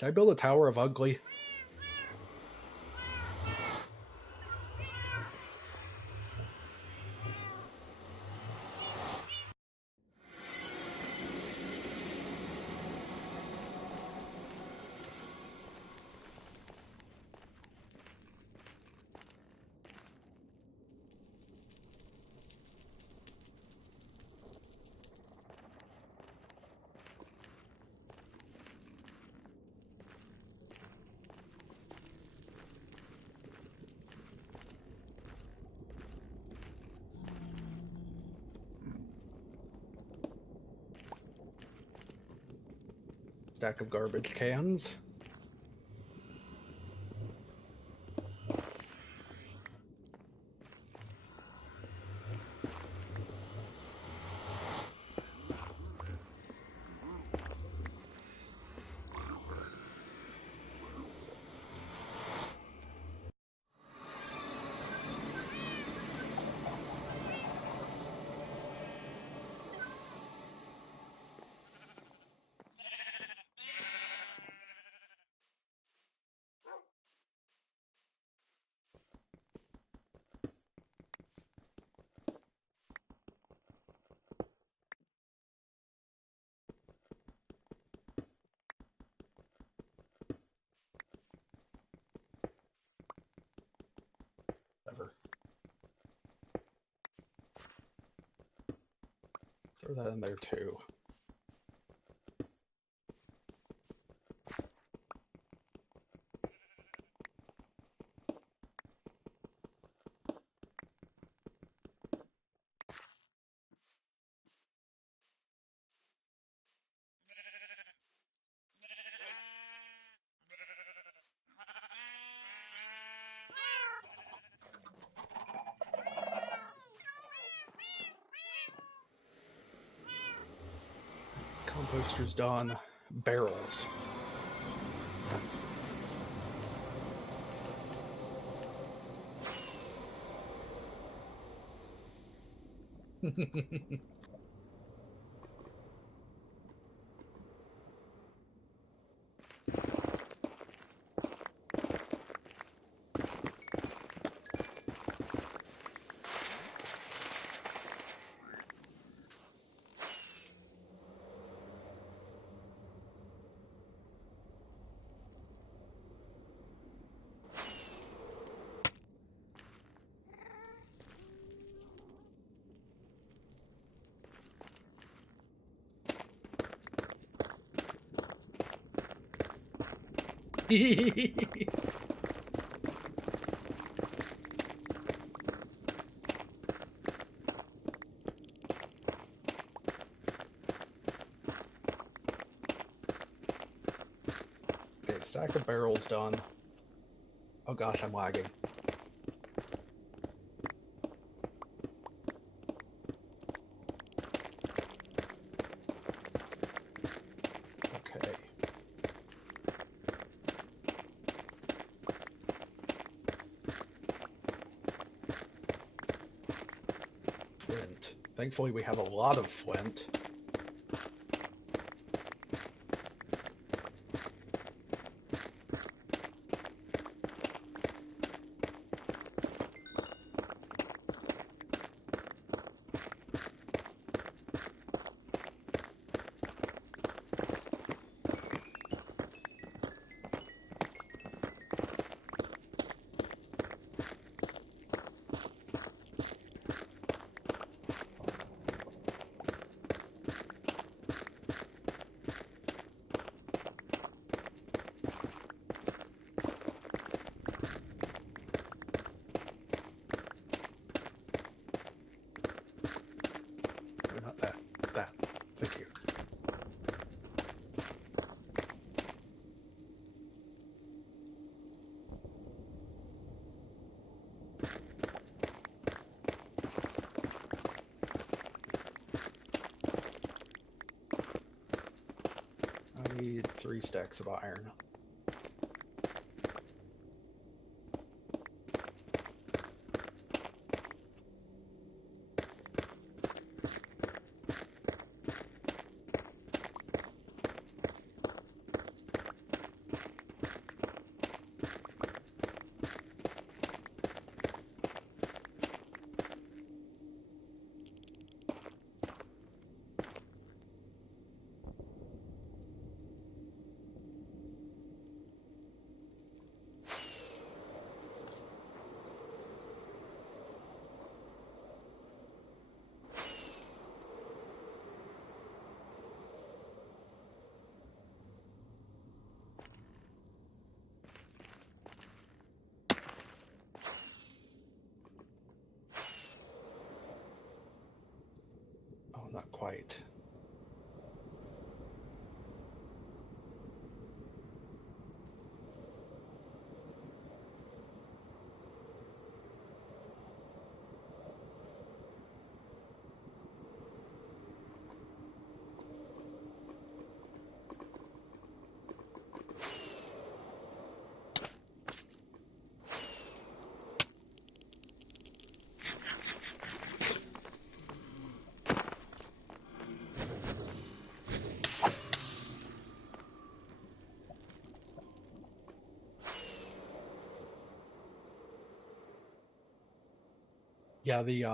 Should I build a Tower of Ugly? Stack of garbage cans. Whatever. Throw that in there too. Composter's done. Barrels. Okay, stack of barrels done. Oh gosh, I'm lagging. Okay. Flint. Thankfully we have a lot of flint. Not that. That. Thank you. I need 3 stacks of iron. quite. Yeah, the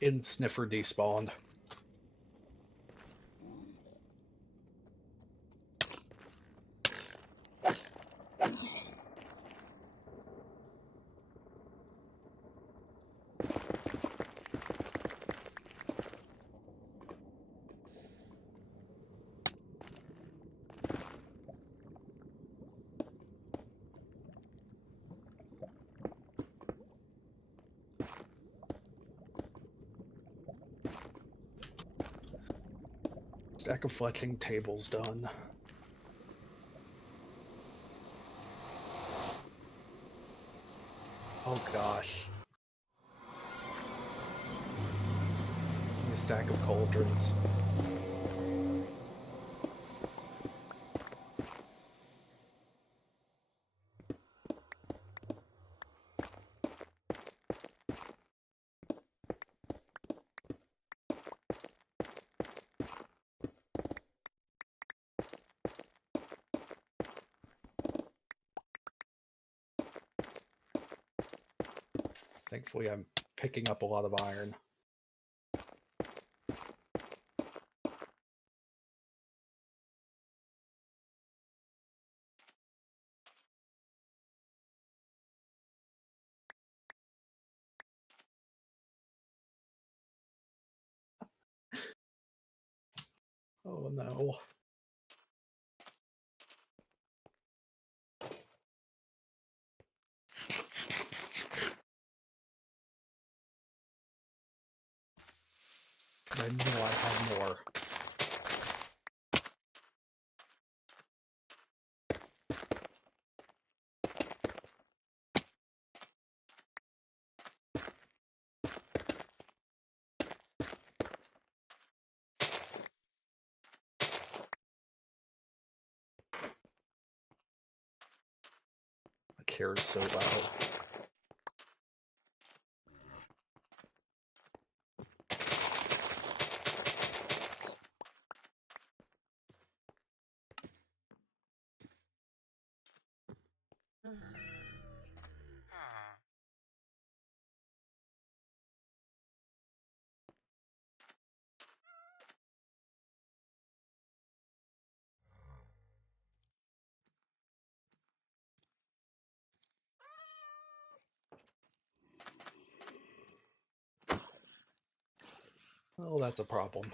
in sniffer despawned. Stack of fletching tables done. Oh gosh. A stack of cauldrons. Thankfully, I'm picking up a lot of iron. Oh no. I know I have more. My chair is so loud. Oh, that's a problem.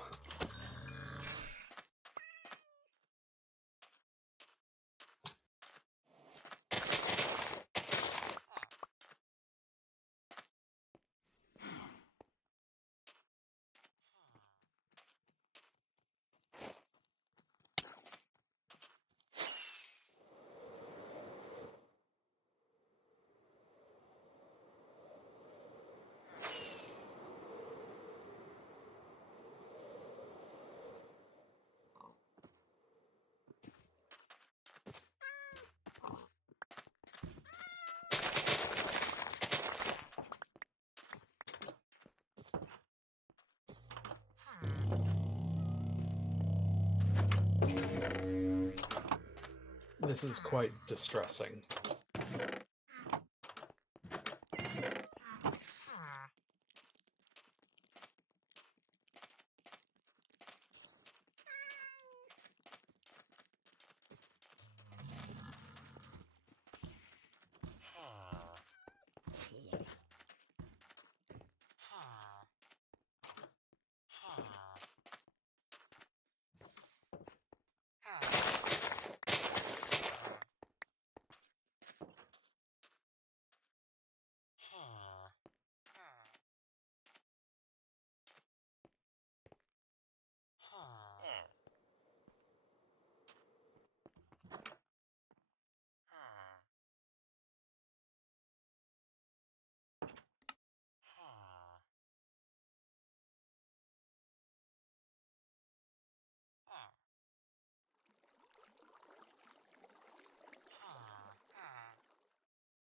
This is quite distressing.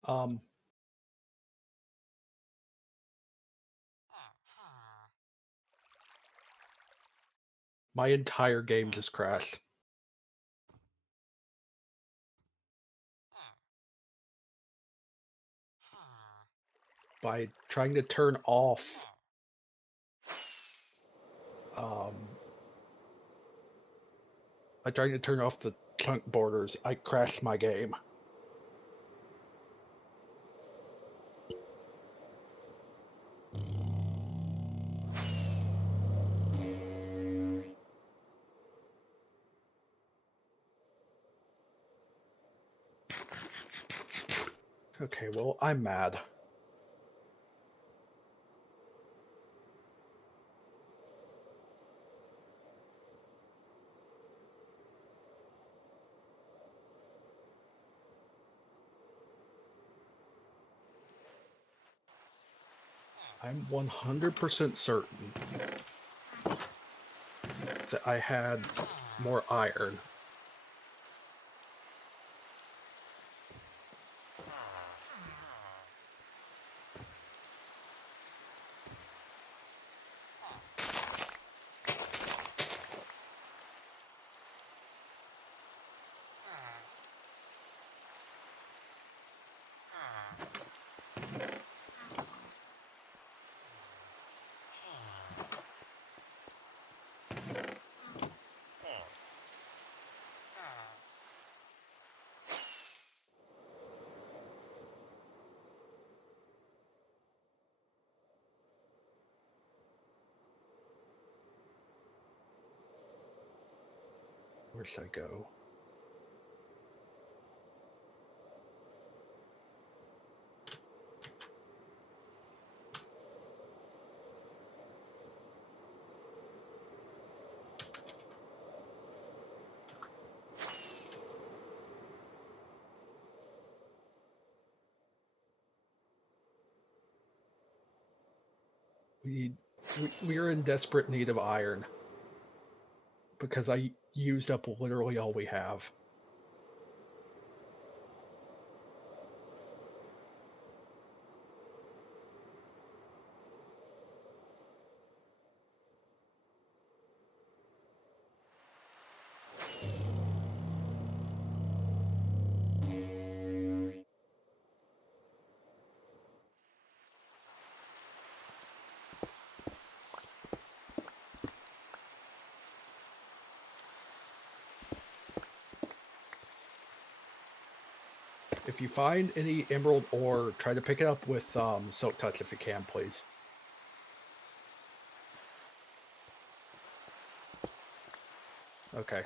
Um, my entire game just crashed by trying to turn off, um, by trying to turn off the chunk borders. I crashed my game. Okay, well, I'm mad. I'm 100% certain that I had more iron. Where should I go? We, we are in desperate need of iron because I used up literally all we have. If you find any emerald ore, try to pick it up with silk touch if you can, please. Okay.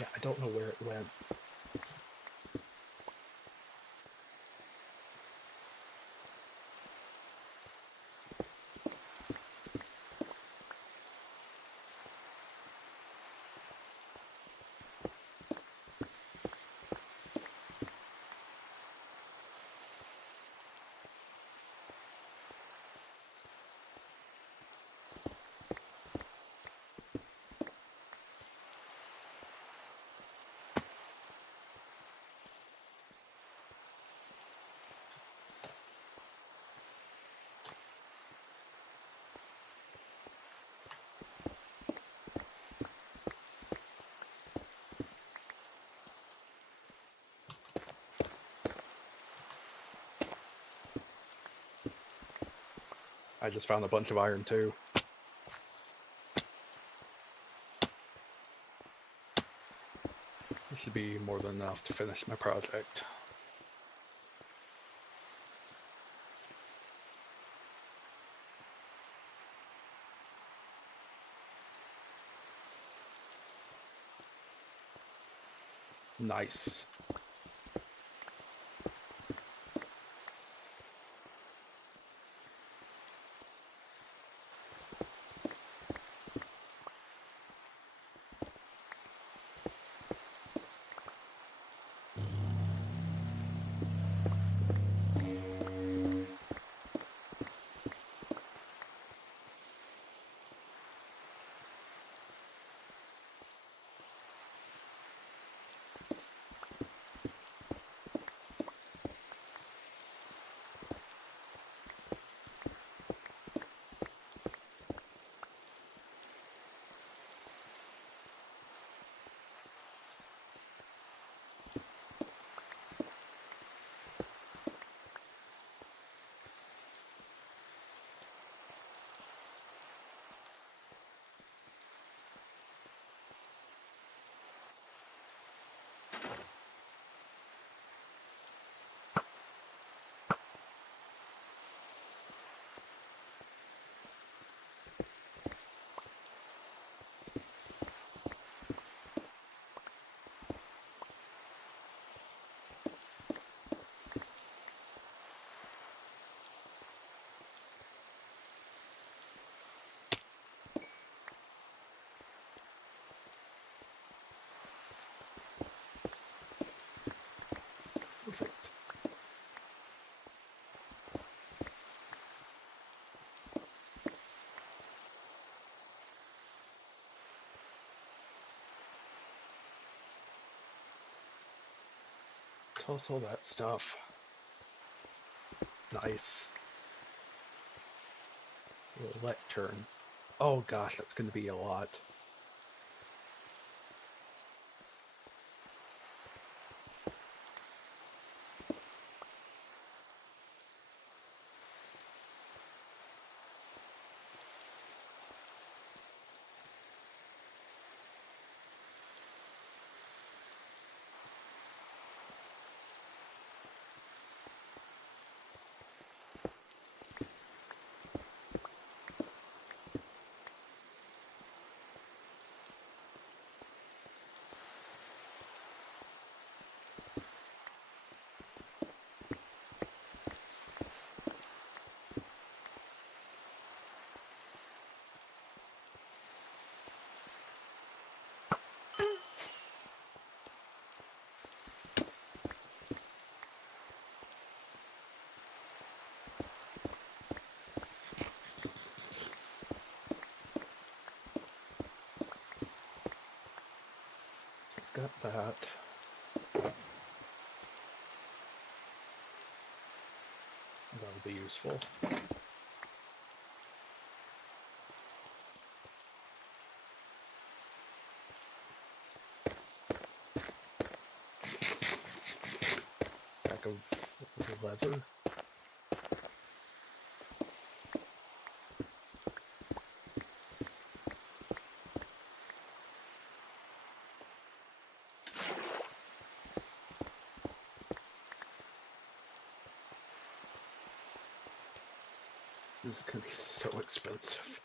Yeah, I don't know where it went. I just found a bunch of iron too. This should be more than enough to finish my project. Nice. Perfect. Toss all that stuff. Nice. A lectern. Oh gosh, that's going to be a lot. Got that. That'll be useful. Stack of leather. This is going to be so expensive.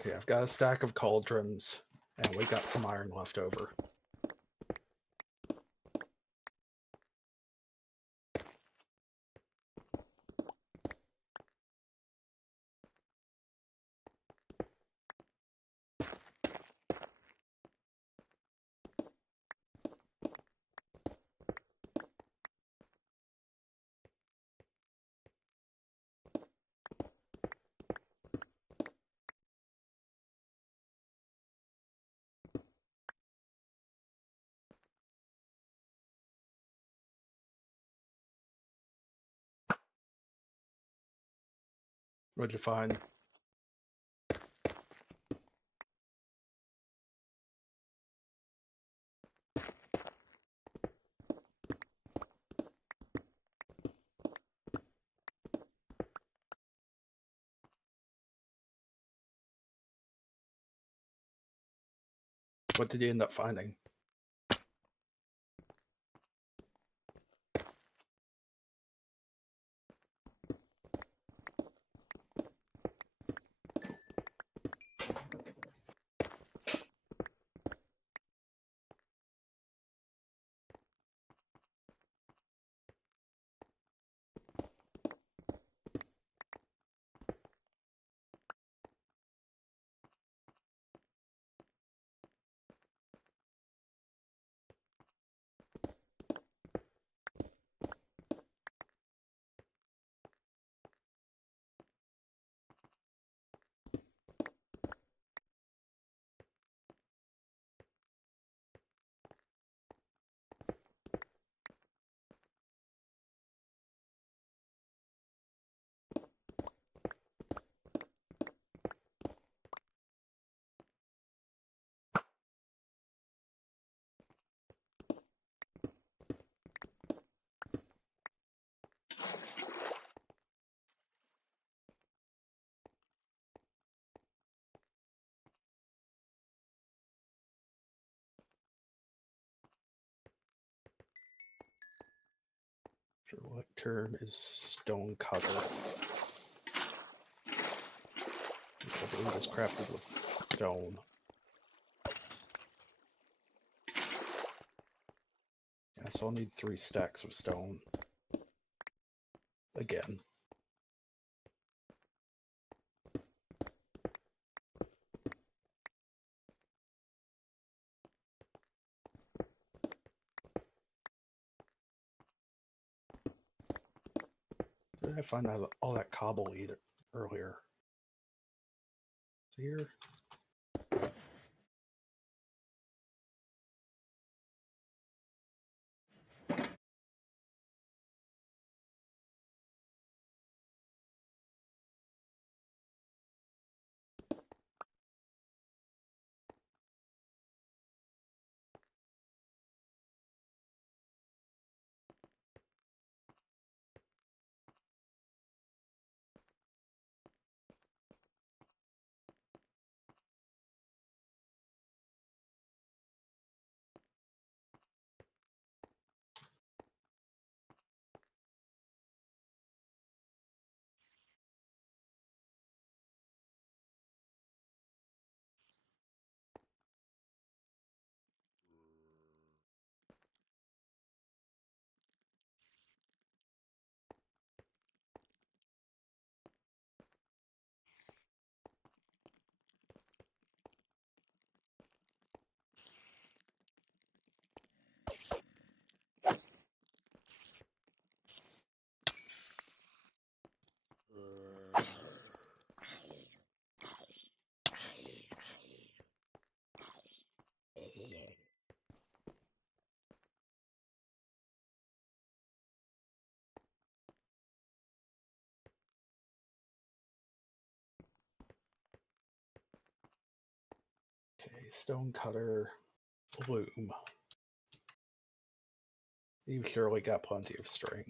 Okay, I've got a stack of cauldrons And we got some iron left over. What'd you find? What did you end up finding? What term is stone cutter? Which I believe is crafted with stone. Yeah, so I'll need 3 stacks of stone. Again. Where did I find all that cobble earlier? Is it here? Okay, stone cutter, loom. You've surely got plenty of string.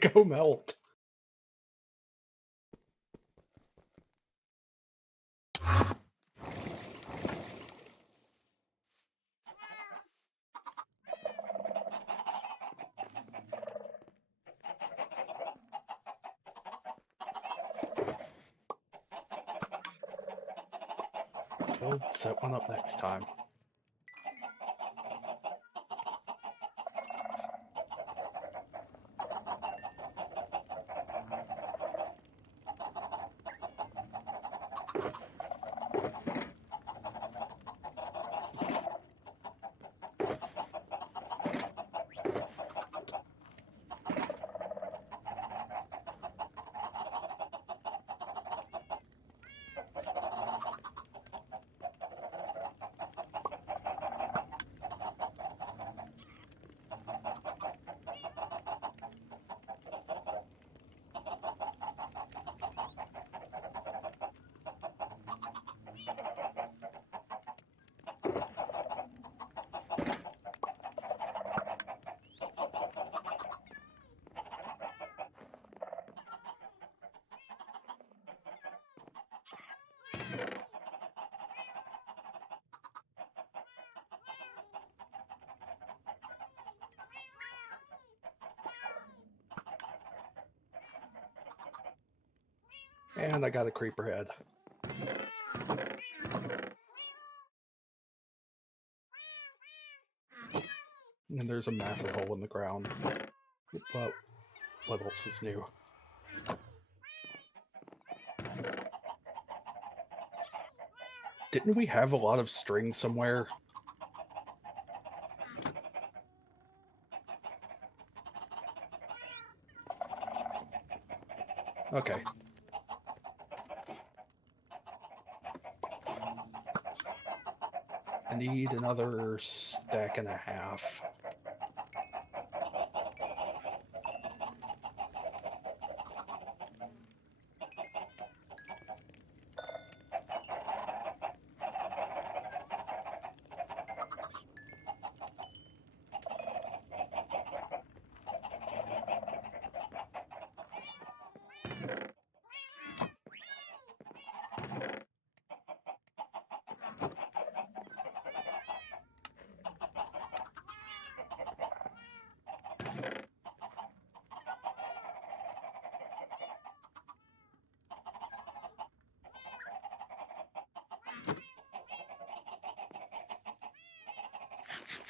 Go melt. We'll set one up next time. And I got a creeper head. And there's a massive hole in the ground. But what else is new? Didn't we have a lot of string somewhere? Okay. I need another stack and a half.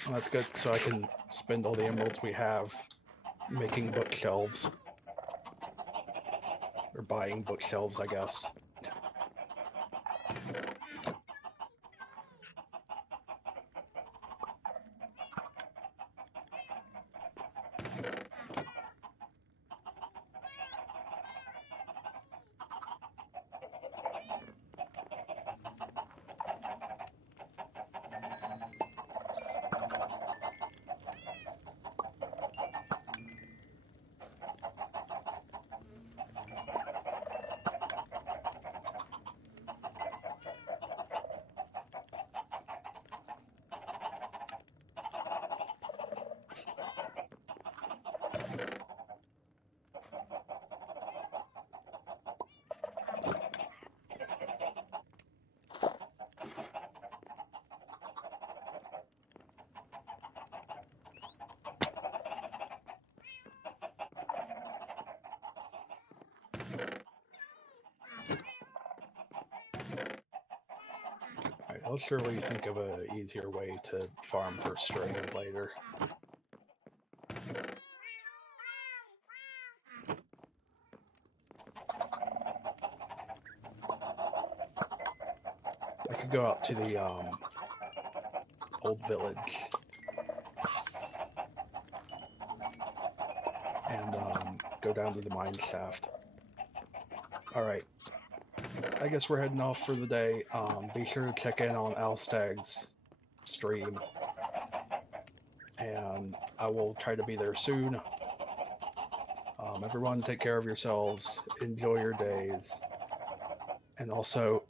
Well, that's good, so I can spend all the emeralds we have making bookshelves. Or buying bookshelves, I guess. Alright, I'll surely think of an easier way to farm for string later. I could go out to the old village and go down to the mine shaft. Alright, I guess we're heading off for the day. Be sure to check in on Alstag's stream, and I will try to be there soon. Everyone, take care of yourselves, enjoy your days, and also